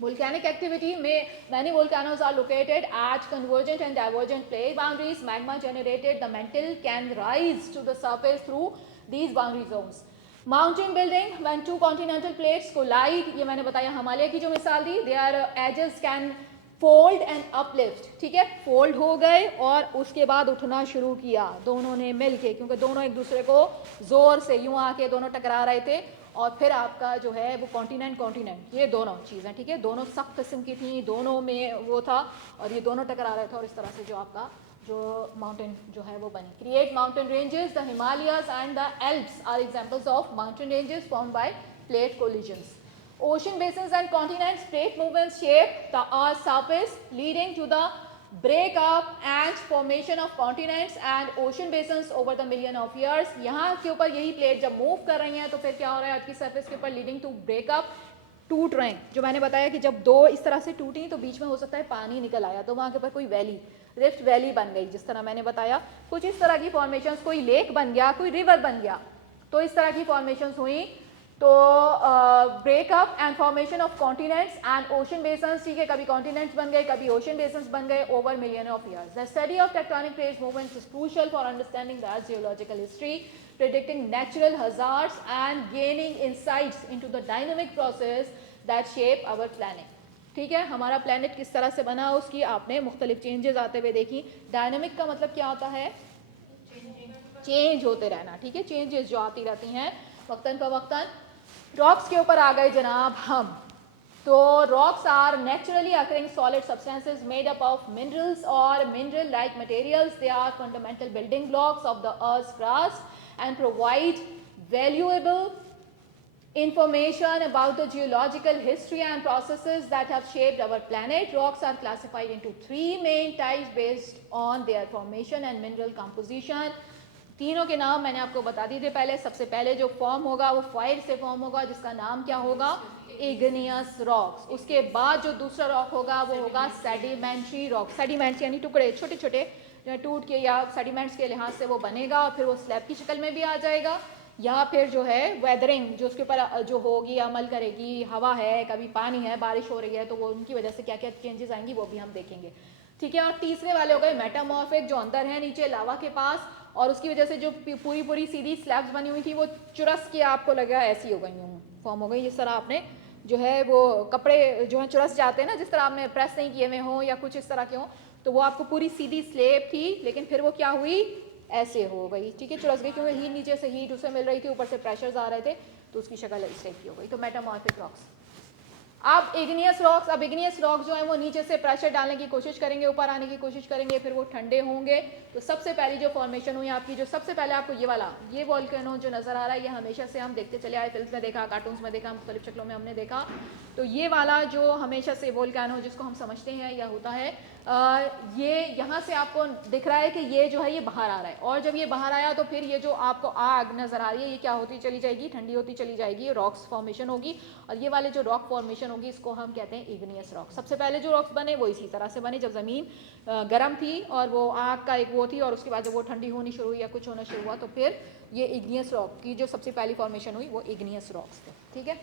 Volcanic activity many volcanoes are located at convergent and divergent plate boundaries. Magma generated the mantle can rise to the surface through these boundary zones. Mountain building, when two continental plates collide, ये मैंने बताया हिमालय की जो मिसाल दी, their edges can fold and uplift, ठीक है, fold हो गए और उसके बाद उठना शुरू किया दोनों ने मिलके, क्योंकि दोनों एक दूसरे को जोर से यूं आके दोनों टकरा रहे थे, और फिर आपका जो है वो कॉन्टिनेंट ये दोनों चीज़ें, ठीक है, दोनों सख्त किस्म की थी, दोनों में वो था और ये दोनों टकरा रहे थे, और इस तरह से जो आपका जो माउंटेन जो है वो बनी। Create mountain ranges, the Himalayas and the Alps are examples of mountain ranges formed by plate collisions. Ocean basins and continents, plate movements shape the Earth's surface, leading to the breakup and formation of continents and ocean basins over the million of years. यहाँ के ऊपर यही plate जब move कर रही हैं तो फिर क्या हो रहा है, अर्थ की सरफेस के ऊपर लीडिंग टू ब्रेकअप, टूट रहे हैं। जो मैंने बताया कि जब दो इस तरह से टूटी तो बीच में हो सकता है पानी निकल आया, तो वहाँ के ऊपर कोई वैली, रिफ्ट वैली बन गई, जिस तरह मैंने बताया कुछ इस तरह की फॉर्मेशंस, कोई लेक बन गया, कोई रिवर बन गया, तो इस तरह की फॉर्मेशंस हुई। तो breakup and formation of continents and ocean basins, ठीक है, कभी कॉन्टिनेंट्स बन गए, कभी ओशन बेसन्स बन गए over million of years. The study of tectonic plate movements is crucial for understanding the geological history, predicting natural hazards and gaining insights into the dynamic process that shape our planet. ठीक है, हमारा planet किस तरह से बना, उसकी आपने मुख्तलिफ चेंजेस आते हुए देखी। डायनामिक का मतलब क्या होता है, चेंज होते रहना, ठीक है, चेंजेस जो आती रहती हैं वक्तन फवक्तन। रॉक्स के ऊपर आ गए जनाब हम, तो rocks are naturally occurring solid substances made up of minerals और mineral like materials. They are fundamental building blocks of the earth's crust and provide valuable information about the geological history and processes that have shaped our planet. Rocks are classified into three main types based on their formation and mineral composition. तीनों के नाम मैंने आपको बता दिए थे पहले। सबसे पहले जो फॉर्म होगा वो फायर से फॉर्म होगा, जिसका नाम क्या होगा, इग्नियस रॉक्स। उसके बाद जो दूसरा रॉक होगा वो होगा सेडिमेंट्री रॉक। सेडिमेंट्स यानी टुकड़े, छोटे छोटे टूट के या सेडिमेंट्स के लिहाज से वो बनेगा और फिर वो स्लैब की शक्ल में भी आ जाएगा, या फिर जो है वेदरिंग जो उसके ऊपर जो होगी, अमल करेगी, हवा है, कभी पानी है, बारिश हो रही है, तो वो उनकी वजह से क्या क्या चेंजेस आएंगी वो भी हम देखेंगे, ठीक है। और तीसरे वाले हो गए मेटामॉर्फिक, जो अंदर है नीचे लावा के पास, और उसकी वजह से जो पूरी पूरी सीधी स्लैब्स बनी हुई थी वो चुरस के आपको लगा ऐसी हो गई हूँ, फॉर्म हो गई। इस तरह आपने जो है वो कपड़े जो है चुरस जाते हैं ना, जिस तरह आपने प्रेस नहीं किए हुए हों या कुछ इस तरह के हों, तो वो आपको पूरी सीधी स्लेब थी, लेकिन फिर वो क्या हुई, ऐसे हो गई, ठीक है, चुरस गई, क्योंकि हीट नीचे से हीट उसे मिल रही थी, ऊपर से प्रेशर्स आ रहे थे, तो उसकी शक्ल इस टाइप की हो गई। तो मेटामॉर्फिक रॉक्स। अब इग्नियस रॉक्स, अब इग्नियस रॉक्स जो है वो नीचे से प्रेशर डालने की कोशिश करेंगे, ऊपर आने की कोशिश करेंगे, फिर वो ठंडे होंगे। तो सबसे पहली जो फॉर्मेशन हुई आपकी, जो सबसे पहले आपको ये वाला, ये वोल्केनो जो नज़र आ रहा है, ये हमेशा से हम देखते चले आए, फिल्म में देखा, कार्टून्स में देखा, मुख्तलिफ शक्लों में हमने देखा। तो ये वाला जो हमेशा से वोल्केनो जिसको हम समझते हैं या होता है, ये यहाँ से आपको दिख रहा है कि ये जो है ये बाहर आ रहा है, और जब ये बाहर आया तो फिर ये जो आपको आग नज़र आ रही है ये क्या होती चली जाएगी, ठंडी होती चली जाएगी, रॉक्स फॉर्मेशन होगी, और ये वाले जो रॉक फॉर्मेशन होगी इसको हम कहते हैं इग्नियस रॉक। सबसे पहले जो रॉक्स बने वो इसी तरह से बने, जब ज़मीन गर्म थी और वो आग का एक वो थी, और उसके बाद जब वो ठंडी होनी शुरू हुई या कुछ होना शुरू हुआ, तो फिर ये इग्नियस रॉक की जो सबसे पहली फॉर्मेशन हुई वो इग्नियस रॉक्स थे, ठीक है।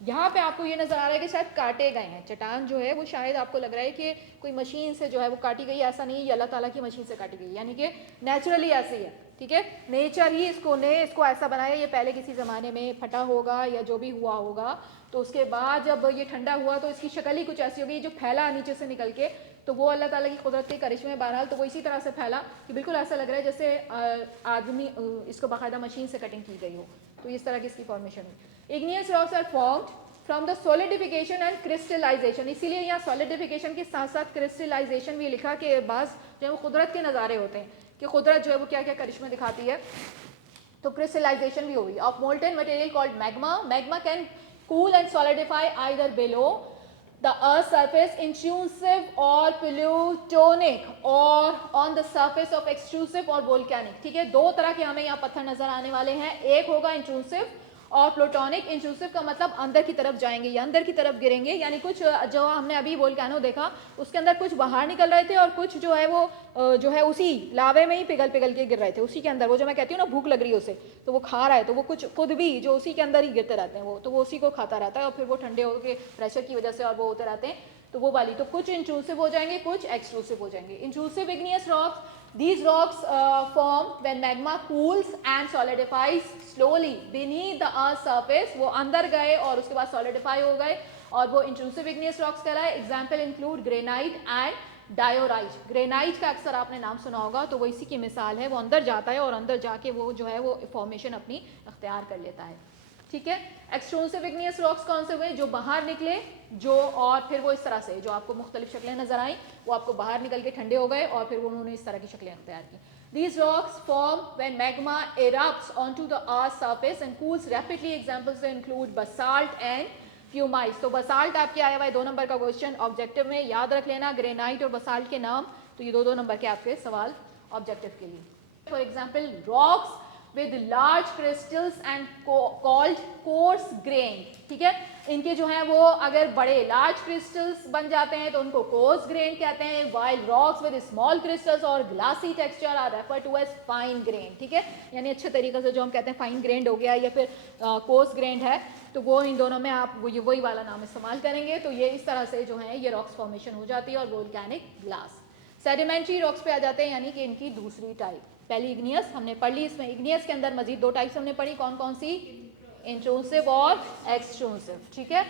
यहाँ पे आपको ये नज़र आ रहा है कि शायद काटे गए हैं, चट्टान जो है वो शायद आपको लग रहा है कि कोई मशीन से जो है वो काटी गई, ऐसा नहीं, ये अल्लाह ताला की मशीन से काटी गई, यानी कि नेचुरली ऐसे ही है, ठीक है, नेचर ही इसको ऐसा बनाया। ये पहले किसी ज़माने में फटा होगा या जो भी हुआ होगा, तो उसके बाद जब ये ठंडा हुआ तो इसकी शक्ल ही कुछ ऐसी होगी, जो फैला नीचे से निकल के, तो वो अल्लाह ताला की कुदरत के करिश्मे में बहरहाल, तो वो इसी तरह से फैला कि बिल्कुल ऐसा लग रहा है जैसे आदमी इसको बाकायदा मशीन से कटिंग की गई हो, तो इस तरह की इसकी फॉर्मेशन हुई। Igneous rocks are formed from the solidification and crystallisation, इसीलिए यहाँ सॉलिडिफिकेशन के साथ साथ क्रिस्टलाइजेशन भी लिखा कि बाज़ जो है वो कुदरत के नज़ारे होते हैं कि कुदरत जो है वो क्या क्या करिश्मे दिखाती है, तो क्रिस्टलाइजेशन भी होगी of molten material called magma. Magma can cool and solidify either below the earth's surface intrusive or plutonic or on the surface of extrusive or volcanic, ठीक है। दो तरह के हमें यहाँ पत्थर नजर आने वाले हैं, एक होगा इंट्रूसिव और प्लूटोनिक। इंट्रूसिव का मतलब अंदर की तरफ जाएंगे या अंदर की तरफ गिरेंगे, यानी कुछ जो हमने अभी वोल्केनो देखा उसके अंदर कुछ बाहर निकल रहे थे और कुछ जो है वो जो है उसी लावे में ही पिघल पिघल के गिर रहे थे, उसी के अंदर। वो जो मैं कहती हूँ ना भूख लग रही है उसे, तो वो खा रहा है, तो वो कुछ खुद भी जो उसी के अंदर ही गिरते रहते हैं वो, तो वो उसी को खाता रहता है और फिर वो ठंडे होकर प्रेशर की वजह से और वो होते रहते हैं, तो वो वाली। तो कुछ इंट्रूसिव हो जाएंगे, कुछ एक्सट्रूसिव हो जाएंगे। Intrusive igneous rocks, these rocks form when magma cools and solidifies slowly beneath the earth's surface, वो अंदर गए और उसके बाद solidify हो गए और वो intrusive igneous rocks कहलाए। example include granite and diorite। Granite का अक्सर आपने नाम सुना होगा, तो वो इसी की मिसाल है, वो अंदर जाता है और अंदर जाके वो जो है वो फॉर्मेशन अपनी अख्तियार कर लेता है, ठीक है। एक्सट्रूसिव इग्नियस रॉक्स कौन से हुए, जो बाहर निकले, जो और फिर वो इस तरह से जो आपको मुख्तलिफ शक्लें नजर आई वो आपको बाहर निकल के ठंडे हो गए और फिर उन्होंने इस तरह की शक्लें अख्तियार की। These rocks form when magma erupts onto the earth's surface and cools rapidly। Examples include basalt and pumice। तो basalt आपके आया हुआ है 2 नंबर का क्वेश्चन ऑब्जेक्टिव में, याद रख लेना ग्रेनाइट और basalt के नाम, तो ये 2 नंबर के आपके सवाल ऑब्जेक्टिव के लिए। For example rocks with large crystals and called coarse grain, ठीक है। इनके जो है वो अगर बड़े large crystals बन जाते हैं तो उनको coarse grain कहते हैं, while rocks with small crystals और glassy texture are referred to as fine grain, ठीक है। यानी अच्छे तरीके से जो हम कहते हैं fine grained हो गया या फिर coarse grained है, तो वो इन दोनों में आप वही वाला नाम इस्तेमाल करेंगे। तो ये इस तरह से जो है ये रॉक्स फॉर्मेशन हो जाती है और वोल्केनिक ग्लास। सेडिमेंट्री रॉक्स पे आ जाते हैं, यानी कि इनकी दूसरी टाइप। पहली इग्नियस हमने पढ़ ली, इसमें इग्नियस के अंदर मजीद 2 टाइप्स हमने पढ़ी, कौन कौन सी, इंट्रूसिव और एक्सट्रूसिव, ठीक है।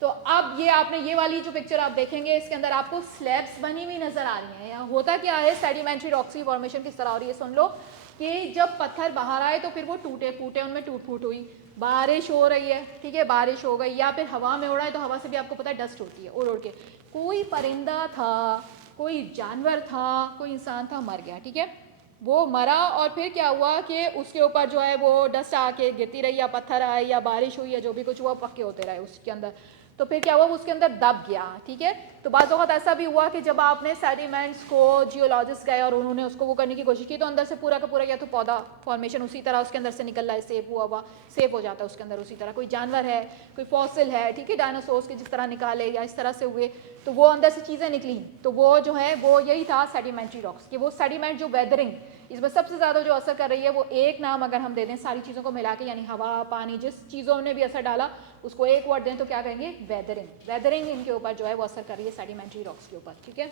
तो अब ये आपने ये वाली जो पिक्चर आप देखेंगे इसके अंदर आपको स्लैब्स बनी हुई नजर आ रही हैं। यहाँ होता क्या है, सेडिमेंट्री रॉक्स की फॉर्मेशन किस तरह हो रही है सुन लो, कि जब पत्थर बाहर आए तो फिर वो टूटे फूटे, उनमें टूट फूट हुई, बारिश हो रही है, ठीक है, बारिश हो गई, या फिर हवा में उड़ा है तो हवा से भी आपको पता है डस्ट होती है उड़ उड़ के, कोई परिंदा था, कोई जानवर था, कोई इंसान था, मर गया, ठीक है, वो मरा और फिर क्या हुआ कि उसके ऊपर जो है वो डस्ट आके गिरती रही या पत्थर आए या बारिश हुई या जो भी कुछ हुआ, पक्के होते रहे उसके अंदर। तो फिर क्या हुआ, उसके अंदर दब गया, ठीक है। तो बाज़ वक़्त ऐसा भी हुआ कि जब आपने सेडिमेंट्स को जियोलॉजिस्ट गए और उन्होंने उसको वो करने की कोशिश की, तो अंदर से पूरा का पूरा या तो पौधा फॉर्मेशन उसी तरह उसके अंदर से निकल रहा है, सेव हो जाता है उसके अंदर उसी तरह, कोई जानवर है, कोई फॉसिल है, ठीक है, डायनासोर्स के जिस तरह निकाले या इस तरह से हुए, तो वो अंदर से चीज़ें निकली। तो वो जो है वो यही था सेडिमेंट्री रॉक्स कि वो सेडिमेंट जो वेदरिंग इसमें सबसे ज़्यादा जो असर कर रही है, वो एक नाम अगर हम दे दें सारी चीज़ों को मिला के, यानी हवा, पानी, जिस चीज़ों ने भी असर डाला उसको एक वर्ड दें तो क्या कहेंगे, वेदरिंग। वेदरिंग इनके ऊपर जो है वो असर कर रही है सेडिमेंट्री रॉक्स के ऊपर, ठीक है।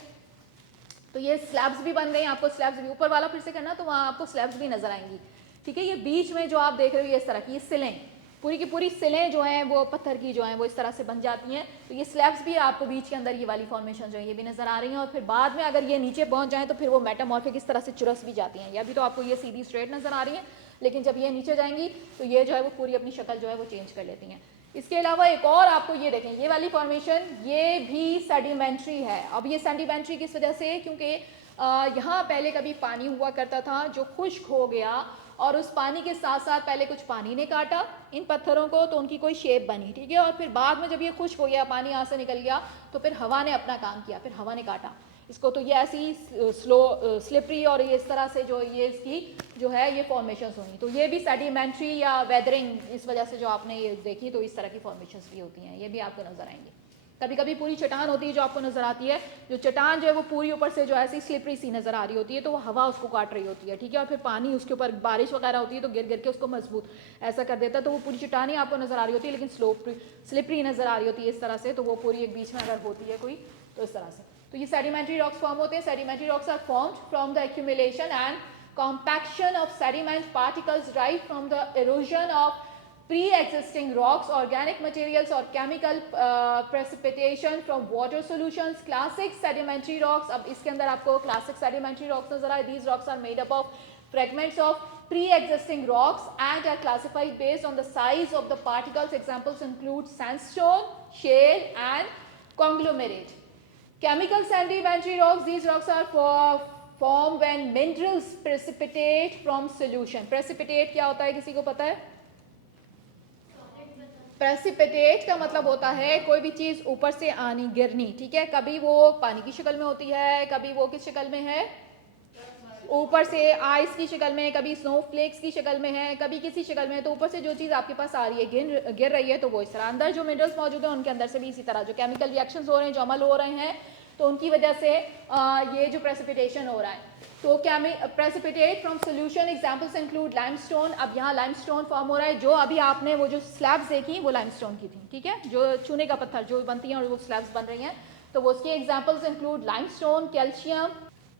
तो ये स्लैब्स भी बन गई, आपको स्लैब्स भी ऊपर वाला फिर से करना, तो वहाँ आपको स्लैब्स भी नजर आएंगी, ठीक है। ये बीच में जो आप देख रहे हो ये इस तरह की ये सिलें, पूरी की पूरी सिलें जो हैं वो पत्थर की जो हैं वो इस तरह से बन जाती हैं। तो ये स्लैब्स भी आपको बीच के अंदर ये वाली फॉर्मेशन जो है ये भी नजर आ रही हैं, और फिर बाद में अगर ये नीचे पहुंच जाएं तो फिर वो मेटामॉर्फिक इस तरह से चुरस भी जाती हैं। ये अभी तो आपको ये सीधी स्ट्रेट नजर आ रही है, लेकिन जब ये नीचे जाएंगी तो ये जो है वो पूरी अपनी शक्ल जो है वो चेंज कर लेती हैं। इसके अलावा एक और आपको ये देखें, ये वाली फॉर्मेशन ये भी सेडिमेंट्री है। अब ये सेडिमेंट्री किस वजह से, क्योंकि यहाँ पहले कभी पानी हुआ करता था जो खुश्क हो गया, और उस पानी के साथ साथ पहले कुछ पानी ने काटा इन पत्थरों को, तो उनकी कोई शेप बनी, ठीक है। और फिर बाद में जब ये खुश्क हो गया, पानी यहाँ से निकल गया, तो फिर हवा ने अपना काम किया, फिर हवा ने काटा इसको, तो ये ऐसी स्लिपरी और ये इस तरह से जो ये इसकी जो है ये फॉर्मेशंस हुई। तो ये भी सेडिमेंट्री या वेदरिंग इस वजह से जो आपने ये देखी, तो इस तरह की फॉर्मेशंस भी होती हैं, ये भी आपको नजर आएंगे। कभी कभी पूरी चट्टान होती है जो आपको नजर आती है, जो चट्टान जो है वो पूरी ऊपर से जो ऐसी स्लिपरी सी नजर आ रही होती है, तो वो हवा उसको काट रही होती है, ठीक है। और फिर पानी उसके ऊपर बारिश वगैरह होती है तो गिर गिर के उसको मजबूत ऐसा कर देता है, तो वो पूरी चट्टान ही आपको नजर आ रही होती है, लेकिन स्लिपरी नजर आ रही होती है इस तरह से। तो वो पूरी एक बीच में अगर होती है कोई, तो इस तरह से। तो ये सेडिमेंट्री रॉक्स फॉर्म होते हैं। Sedimentary rocks are formed from the accumulation and compaction of sediment particles derived from the erosion of pre-existing rocks, organic materials or chemical precipitation from water solutions. Classic sedimentary rocks, अब इसके अंदर आपको classic sedimentary rocks नजर आए। These rocks are made up of fragments of pre-existing rocks and are classified based on the size of the particles. Examples include sandstone, shale and conglomerate. Chemical sedimentary rocks, these rocks are formed when minerals precipitate from solution. Precipitate क्या होता है, किसी को पता है? Precipitate का मतलब होता है कोई भी चीज ऊपर से आनी, गिरनी, ठीक है। कभी वो पानी की शक्ल में होती है, कभी वो किस शक्ल में है, ऊपर से आइस की शक्ल में, कभी स्नोफ्लेक्स की शक्ल में है, कभी किसी शक्ल में। तो ऊपर से जो चीज़ आपके पास आ रही है, गिर रही है, तो वो इस तरह। अंदर जो मिनरल्स मौजूद हैं उनके अंदर से भी इसी तरह जो केमिकल रिएक्शंस हो रहे हैं, जो अमल हो रहे हैं, तो उनकी वजह से ये जो प्रेसिपिटेशन हो रहा है। तो क्या precipitate from solution, examples include limestone. अब यहाँ लाइमस्टोन फॉर्म हो रहा है, जो अभी आपने वो जो स्लैब्स देखी वो लाइमस्टोन की थी, ठीक है, जो चूने का पत्थर जो बनती हैं और वो स्लैब्स बन रही हैं, तो वो उसके examples include limestone, calcium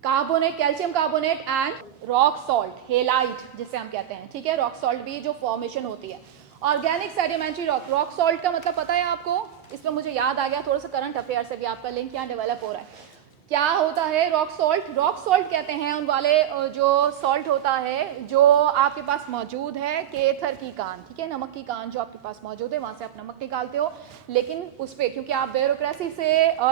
carbonate, calcium carbonate and rock salt, halide जिसे हम कहते हैं, ठीक है। रॉक सॉल्ट भी जो फॉर्मेशन होती है। Organic sedimentary rock, rock salt का मतलब पता है आपको? इसमें मुझे याद आ गया, थोड़ा सा करंट अफेयर से भी आपका लिंक यहाँ डेवलप हो रहा है। क्या होता है रॉक सॉल्ट? रॉक सॉल्ट कहते हैं उन वाले जो सॉल्ट होता है जो आपके पास मौजूद है केथर की कान, ठीक है, नमक की कान जो आपके पास मौजूद है, वहाँ से आप नमक निकालते हो, लेकिन उस पर क्योंकि आप ब्यूरोक्रेसी से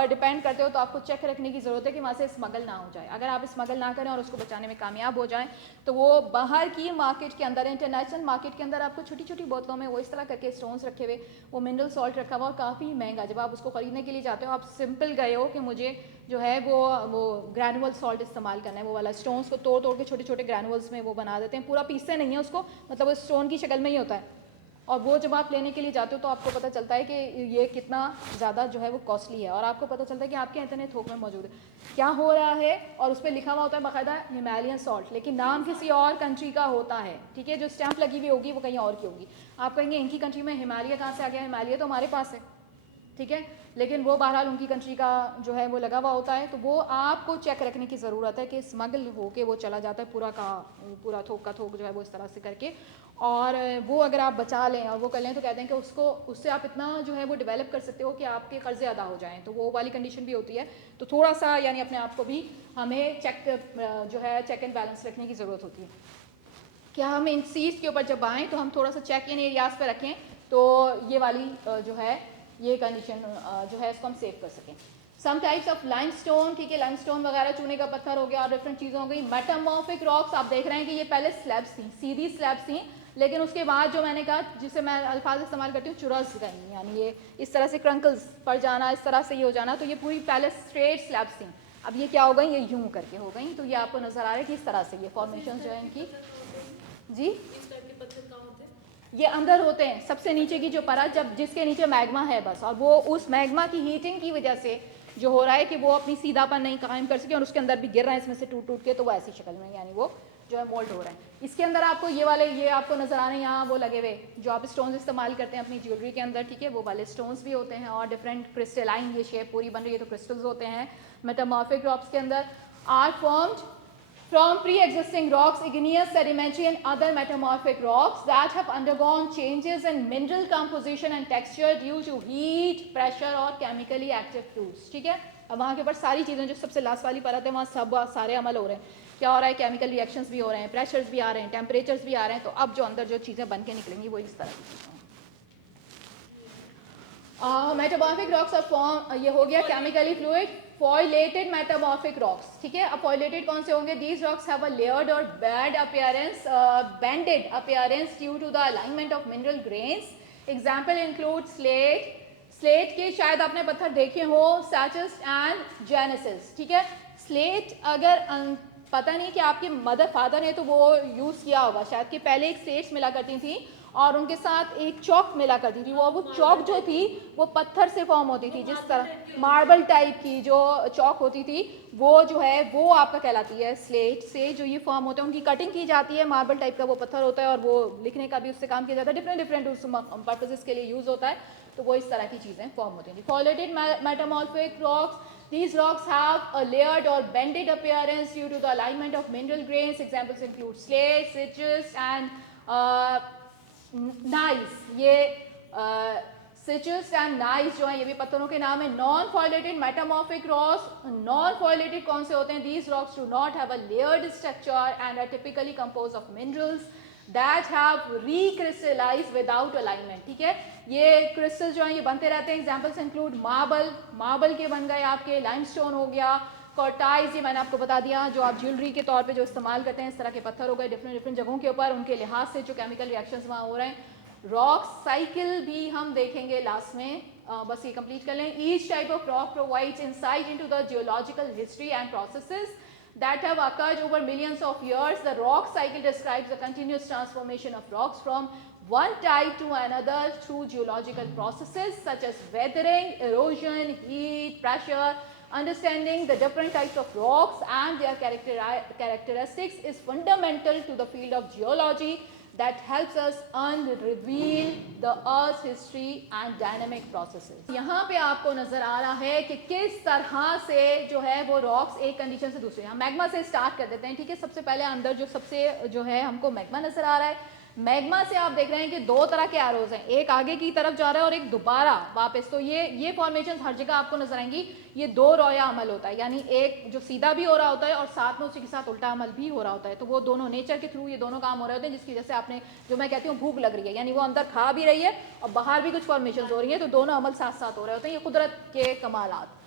डिपेंड करते हो, तो आपको चेक रखने की ज़रूरत है कि वहाँ से स्मगल ना हो जाए। अगर आप स्मगल ना करें और उसको बचाने में कामयाब हो जाएं, तो वो बाहर की मार्केट के अंदर, इंटरनेशनल मार्केट के अंदर आपको छोटी छोटी बोतलों में वो इस तरह करके स्टोन्स रखे हुए, वो मिनरल सॉल्ट रखा हुआ और काफ़ी महंगा। जब आप उसको ख़रीदने के लिए जाते हो, आप सिंपल गए हो कि मुझे जो है वो ग्रैनुअल सॉल्ट इस्तेमाल करना है, वो वाला स्टोन्स को तोड़ तोड़ के छोटे छोटे ग्रैनुअल्स में वो बना देते हैं, पूरा पीसते नहीं है उसको, मतलब वो स्टोन की शक्ल में ही होता है। और वो जब आप लेने के लिए जाते हो तो आपको पता चलता है कि ये कितना ज़्यादा जो है वो कॉस्टली है, और आपको पता चलता है कि आपके इतने थोक में मौजूद है, क्या हो रहा है, और उस पर लिखा हुआ होता है बाकायदा हिमालयन सॉल्ट, लेकिन नाम किसी और कंट्री का होता है, ठीक है। जो स्टैंप लगी हुई होगी वो कहीं और की होगी। आप कहेंगे इनकी कंट्री में हिमालय कहाँ से आ गया? हिमालय तो हमारे पास है, ठीक है, लेकिन वो बहरहाल उनकी कंट्री का जो है वो लगा हुआ होता है। तो वो आपको चेक रखने की ज़रूरत है कि स्मगल हो के वो चला जाता है पूरा थोक का थोक जो है वो इस तरह से करके, और वो अगर आप बचा लें और वो कर लें तो कहते हैं कि उससे आप इतना जो है वो डेवलप कर सकते हो कि आपके कर्जे अदा हो जाएं, तो वो वाली कंडीशन भी होती है। तो थोड़ा सा यानी अपने आप को भी हमें चेक जो है चेक एंड बैलेंस रखने की ज़रूरत होती है। क्या हम इन सीज के ऊपर जब आएँ तो हम थोड़ा सा चेक इन एरियाज़ पर रखें, तो ये वाली जो है ये कंडीशन जो है इसको हम सेव कर सकें। सम टाइप्स ऑफ लाइमस्टोन, ठीक है, लाइमस्टोन वगैरह चूने का पत्थर हो गया और डिफरेंट चीज़ें हो गई। मेटामॉर्फिक रॉक्स, आप देख रहे हैं कि ये पहले स्लैब्स थी, सीधी स्लैब्स थी, लेकिन उसके बाद जो मैंने कहा, जिसे मैं अल्फाज इस्तेमाल करती हूँ, चुरस गई, यानी ये इस तरह से क्रंकल्स पड़ जाना, इस तरह से ये हो जाना, तो ये पूरी पहले स्ट्रेट स्लैब्स थी, अब ये क्या हो गई, ये यूं करके हो गई। तो ये आपको नजर आ रहा है कि इस तरह से ये फॉर्मेशन जो है इनकी, जी इस टाइप के पत्थर कहाँ होते हैं? ये अंदर होते हैं, सबसे नीचे की जो परत, जब जिसके नीचे मैग्मा है बस, और वो उस मैग्मा की हीटिंग की वजह से जो हो रहा है कि वो अपनी सीधापन नहीं कायम कर सके और उसके अंदर भी गिर रहे हैं इसमें से टूट टूट के, तो वो ऐसी शक्ल में यानी वो जो है मोल्ड हो रहे हैं। इसके अंदर आपको ये वाले, ये आपको नजर आ रहे हैं यहाँ वो लगे हुए जो आप स्टोन्स इस्तेमाल करते हैं अपनी ज्वेलरी के अंदर, ठीक है, वो वाले स्टोन्स भी होते हैं और डिफरेंट क्रिस्टलाइन ये शेप पूरी बन रही है तो क्रिस्टल्स होते हैं। मेटामॉर्फिक रॉक्स के अंदर are formed from pre-existing rocks, igneous, sedimentary and other metamorphic rocks that have undergone changes in mineral composition and texture due to heat, pressure और chemically active fluids, ठीक है। अब वहाँ के ऊपर सारी चीज़ें जो सबसे लास्ट वाली परत है वहाँ सब सारे अमल हो रहे हैं, क्या हो रहा है, केमिकल रिएक्शंस भी हो रहे हैं, प्रेशर्स भी आ रहे हैं, टेम्परेचर्स भी आ रहे हैं, तो अब जो अंदर जो चीज़ें बन के निकलेंगी वो इस तरह की चीज़ें। मेटामॉर्फिक रॉक्स और फॉर्म, ये हो गया chemically fluid. Foliated metamorphic rocks, ठीक है। अब फॉइलेटेड कौन से होंगे? These rocks have a layered और banded appearance, banded appearance due to the alignment of mineral grains. Example include slate, slate के शायद आपने पत्थर देखे हो, सैचस एंड जेनेसिस, ठीक है। स्लेट अगर पता नहीं कि आपके मदर फादर ने तो वो यूज़ किया होगा शायद, कि पहले एक स्लेट्स मिला करती थी और उनके साथ एक चौक मिला करती थी, वो चौक जो थी वो पत्थर से फॉर्म होती थी, जिस तरह मार्बल टाइप की जो चौक होती थी वो जो है वो आपका कहलाती है स्लेट से जो ये फॉर्म होते हैं, उनकी कटिंग की जाती है, मार्बल टाइप का वो पत्थर होता है और वो लिखने का भी उससे काम किया जाता है, डिफरेंट डिफरेंट उस पर्पजेस के लिए यूज़ होता है, तो वो इस तरह की चीज़ें फॉर्म होती हैं। Foliated metamorphic rocks, these rocks have a layered or bended appearance due to the alignment of mineral grains. Examples include slate, sitges and gneiss. ये sitges and gneiss जो है ये भी पत्थरों के नाम है। नॉन फॉइलेटेड मेटामॉर्फिक रॉक्स, नॉन फॉइलेटेड कौन से होते हैं? These rocks do not have a layered structure and are typically composed of minerals that have recrystallized without alignment, ठीक है। ये क्रिस्टल जो हैं ये बनते रहते हैं। एग्जाम्पल्स इंक्लूड मार्बल, मार्बल के बन गए आपके, लाइमस्टोन हो गया, कॉर्टाइज, ये मैंने आपको बता दिया जो आप ज्वेलरी के तौर पे जो इस्तेमाल करते हैं, इस तरह के पत्थर हो गए डिफरेंट डिफरेंट जगहों के ऊपर, उनके लिहाज से जो केमिकल रिएक्शंस वहाँ हो रहे हैं। रॉक साइकिल भी हम देखेंगे लास्ट में, बस ये कंप्लीट कर लें। Each type of rock provides insight into the geological history and processes that have occurred over millions of years. The rock cycle describes the continuous transformation of rocks from one type to another through geological processes such as weathering, erosion, heat, pressure. Understanding the different types of rocks and their characteristics is fundamental to the field of geology that helps us unreveal the Earth's history and dynamic processes. यहाँ पे आपको नजर आ रहा है कि किस तरह से जो है वो रॉक्स एक कंडीशन से दूसरे, हम मैग्मा से स्टार्ट कर देते हैं, ठीक है। सबसे पहले अंदर जो सबसे जो है हमको मैग्मा नजर आ रहा है। मैग्मा से आप देख रहे हैं कि दो तरह के एरोज हैं, एक आगे की तरफ जा रहा है और एक दोबारा वापस, तो ये फॉर्मेशन हर जगह आपको नजर आएंगी। ये दो रोया अमल होता है, यानी एक जो सीधा भी हो रहा होता है और साथ में उसी के साथ उल्टा अमल भी हो रहा होता है, तो वो दोनों नेचर के थ्रू ये दोनों काम हो रहे होते हैं, जिसकी वजह से आपने जो मैं कहती हूँ भूख लग रही है, यानी वो अंदर खा भी रही है और बाहर भी कुछ फॉर्मेशन हो रही है, तो दोनों अमल साथ साथ हो रहे होते हैं। ये कुदरत के कमालात।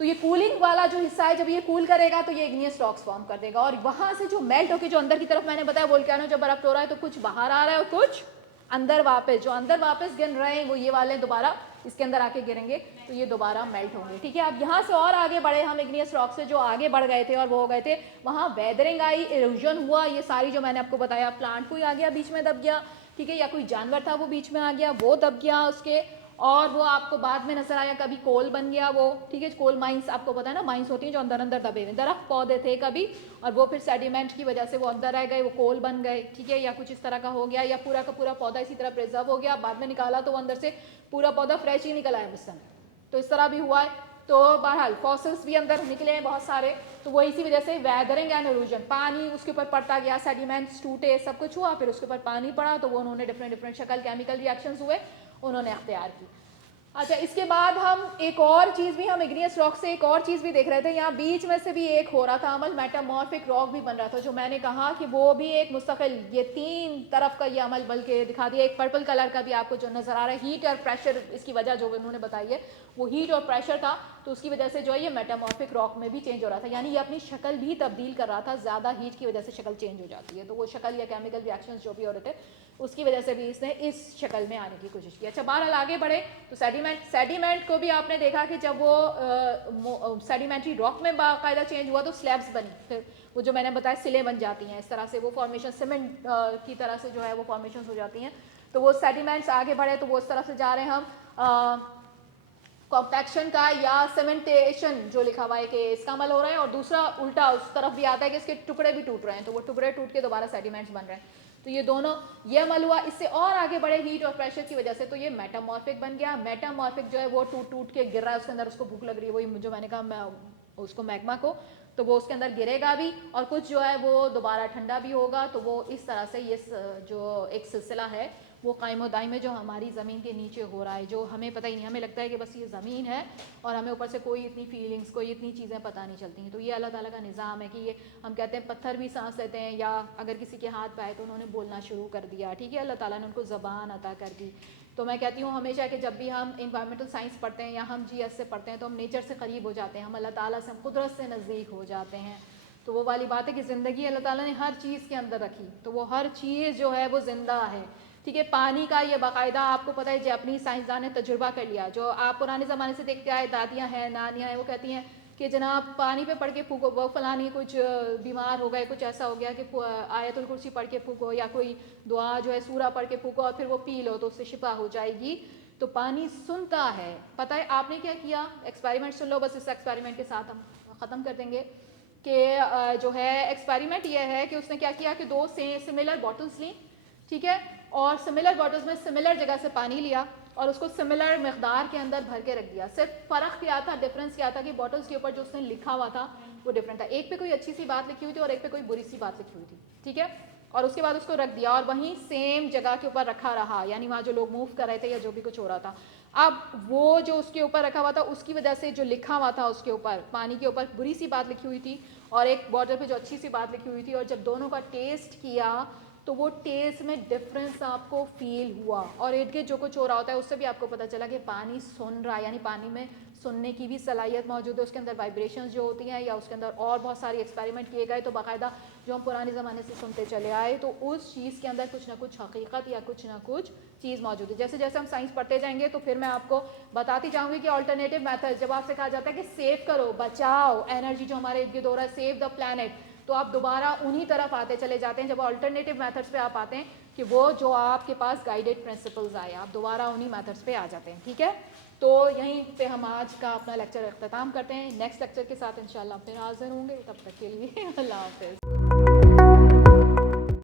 तो ये कूलिंग वाला जो हिस्सा है, जब ये कूल करेगा तो ये इग्नियस रॉक्स फॉर्म कर देगा और वहां से जो मेल्ट होकर जो अंदर की तरफ मैंने बताया वोल्केनो जब बर्फ हो रहा है तो कुछ बाहर आ रहा है और कुछ अंदर वापस, जो अंदर वापस गिर रहे हैं वो ये वाले दोबारा इसके अंदर आके गिरेंगे तो ये दोबारा मेल्ट होंगे, ठीक है। अब यहाँ से और आगे बढ़े हम, इग्नियस रॉक से जो आगे बढ़ गए थे और वो हो गए थे, वहाँ वेदरिंग आई, इरोजन हुआ, ये सारी जो मैंने आपको बताया, प्लांट कोई आ गया बीच में दब गया, ठीक है, या कोई जानवर था वो बीच में आ गया वो दब गया उसके, और वो आपको बाद में नजर आया, कभी कोल बन गया वो, ठीक है। कोल माइंस आपको पता है ना, माइंस होती हैं जो अंदर अंदर दबे हुए, दरख्त पौधे थे कभी और वो फिर सेडिमेंट की वजह से वो अंदर रह गए, वो कोल बन गए, ठीक है, या कुछ इस तरह का हो गया, या पूरा का पूरा पौधा इसी तरह प्रिजर्व हो गया, बाद में निकाला तो वो अंदर से पूरा पौधा फ्रेश ही निकल आया मुझसे, तो इस तरह भी हुआ है। तो बहरहाल फॉसिल्स भी अंदर निकले हैं बहुत सारे, तो वो इसी वजह से वेदरिंग एंड इरोजन, पानी उसके ऊपर पड़ता गया, सेडिमेंट्स टूटे, सब कुछ हुआ, फिर उसके ऊपर पानी पड़ा तो वो उन्होंने डिफरेंट डिफरेंट शक्ल, केमिकल रिएक्शंस हुए, उन्होंने अख्तियार की। अच्छा, इसके बाद हम एक और चीज़ भी, हम इग्नियस रॉक से एक और चीज़ भी देख रहे थे, यहाँ बीच में से भी एक हो रहा था अमल, मेटामॉर्फिक रॉक भी बन रहा था, जो मैंने कहा कि वो भी एक मुस्तकिल, ये तीन तरफ का ये अमल बल्कि दिखा दिया। एक पर्पल कलर का भी आपको जो नज़र आ रहा है, हीट और प्रेशर, इसकी वजह जो उन्होंने बताई है वो हीट और प्रेशर था, तो उसकी वजह से जो है ये मेटामॉर्फिक रॉक में भी चेंज हो रहा था, यानी ये अपनी शक्ल भी तब्दील कर रहा था, ज़्यादा हीट की वजह से शक्ल चेंज हो जाती है, तो वो शक्ल या केमिकल रिएक्शंस जो भी हो रहे थे उसकी वजह से भी इसने इस शक्ल में आने की कोशिश की। अच्छा बहरहाल आगे बढ़े तो सेडिमेंट को भी आपने देखा कि जब वो सेडिमेंट्री रॉक में बाकायदा चेंज हुआ तो स्लैब्स बनी, फिर वो जो मैंने बताया सिलें बन जाती हैं, इस तरह से वो फॉर्मेशन सीमेंट की तरह से जो है वो फॉर्मेशन हो जाती हैं। तो वो सेडिमेंट्स आगे बढ़े तो वो इस तरह से जा रहे हैं हम कॉम्पैक्शन का या सीमेंटेशन जो लिखा हुआ है कि इसका अमल हो रहा है, और दूसरा उल्टा उस तरफ भी आता है कि इसके टुकड़े भी टूट रहे हैं, तो वो टुकड़े टूट के दोबारा सेडिमेंट्स बन रहे हैं। तो ये दोनों ये अमल हुआ। इससे और आगे बढ़े हीट और प्रेशर की वजह से तो ये मेटामॉर्फिक बन गया। मेटामॉर्फिक जो है वो टूट टूट के गिर रहा है, उसके अंदर उसको भूख लग रही है, वही जो मैंने कहा उसको मैग्मा को, तो वो उसके अंदर गिरेगा भी और कुछ जो है वो दोबारा ठंडा भी होगा। तो वो इस तरह से ये जो एक सिलसिला है वो कायम दायम में जो हमारी ज़मीन के नीचे हो रहा है, जो हमें पता ही नहीं, हमें लगता है कि बस ये ज़मीन है और हमें ऊपर से कोई इतनी फीलिंग्स, कोई इतनी चीज़ें पता नहीं चलती हैं। तो ये अल्लाह ताला का निज़ाम है कि ये हम कहते हैं पत्थर भी सांस लेते हैं, या अगर किसी के हाथ पाए तो उन्होंने बोलना शुरू कर दिया, ठीक है, अल्लाह ताला ने उनको ज़बान अता कर दी। तो मैं कहती हूँ हमेशा कि जब भी हम इन्वायरमेंटल साइंस पढ़ते हैं या हम GS से पढ़ते हैं तो हम नेचर से करीब हो जाते हैं, हम अल्लाह ताला से, हम कुदरत से नज़दीक हो जाते हैं। तो वो वाली बात है कि ज़िंदगी अल्लाह ताला ने हर चीज़ के अंदर रखी, तो वो हर चीज़ जो है वो ज़िंदा है, ठीक है। पानी का ये बाकायदा आपको पता है जापानीज साइंसदान ने तजुर्बा कर लिया, जो आप पुराने ज़माने से देखते आए, दादियाँ हैं, नानियाँ हैं, वो कहती हैं कि जनाब पानी पे पढ़ के फूको, वो फलानी कुछ बीमार हो गए, कुछ ऐसा हो गया कि आयतुल कुर्सी पढ़ के फूको या कोई दुआ जो है सूरा पढ़ के फूको और फिर वो पी लो तो उससे शिफा हो जाएगी। तो पानी सुनता है। पता है आपने क्या किया? एक्सपेरिमेंट सुन लो, बस इस एक्सपेरिमेंट के साथ हम ख़त्म कर देंगे कि जो है एक्सपेरिमेंट ये है कि उसने क्या किया कि दो सिमिलर बॉटल्स ली, ठीक है, और सिमिलर बॉटल्स में सिमिलर जगह से पानी लिया और उसको सिमिलर मकदार के अंदर भर के रख दिया। सिर्फ फ़र्क क्या था, डिफरेंस क्या था कि बॉटल्स के ऊपर जो उसने लिखा हुआ था वो डिफरेंट था, एक पे कोई अच्छी सी बात लिखी हुई थी और एक पे कोई बुरी सी बात लिखी हुई थी, ठीक है। और उसके बाद उसको रख दिया और वहीं सेम जगह के ऊपर रखा रहा, यानी वहाँ जो लोग मूव कर रहे थे या जो भी कुछ हो रहा था। अब वो जो उसके ऊपर रखा हुआ था उसकी वजह से जो लिखा हुआ था उसके ऊपर, पानी के ऊपर बुरी सी बात लिखी हुई थी और एक बॉटल पे जो अच्छी सी बात लिखी हुई थी, और जब दोनों का टेस्ट किया तो वो टेस्ट में डिफरेंस आपको फील हुआ और इर्द गिर्द जो कुछ हो रहा होता है उससे भी आपको पता चला कि पानी सुन रहा है, यानी पानी में सुनने की भी सलाहियत मौजूद है, उसके अंदर वाइब्रेशंस जो होती हैं या उसके अंदर और बहुत सारी एक्सपेरिमेंट किए गए। तो बाकायदा जो हम पुराने ज़माने से सुनते चले आए तो उस चीज़ के अंदर कुछ ना कुछ हकीकत या कुछ ना कुछ चीज़ मौजूद है। जैसे जैसे हम साइंस पढ़ते जाएंगे तो फिर मैं आपको बताती जाऊँगी कि ऑल्टरनेटिव मेथड, जब आपसे कहा जाता है कि सेव करो, बचाओ एनर्जी जो हमारे इर्द गिर्द हो रहा है, सेव द प्लैनेट, तो आप दोबारा उन्हीं तरफ आते चले जाते हैं जब ऑल्टरनेटिव मेथड्स पे आप आते हैं कि वो जो आपके पास गाइडेड प्रिंसिपल्स आए, आप दोबारा उन्हीं मेथड्स पे आ जाते हैं, ठीक है। तो यहीं पे हम आज का अपना लेक्चर अख्ताम करते हैं। नेक्स्ट लेक्चर के साथ इंशाल्लाह फिर हाजिर होंगे, तब तक के लिए अल्लाह हाफिज़।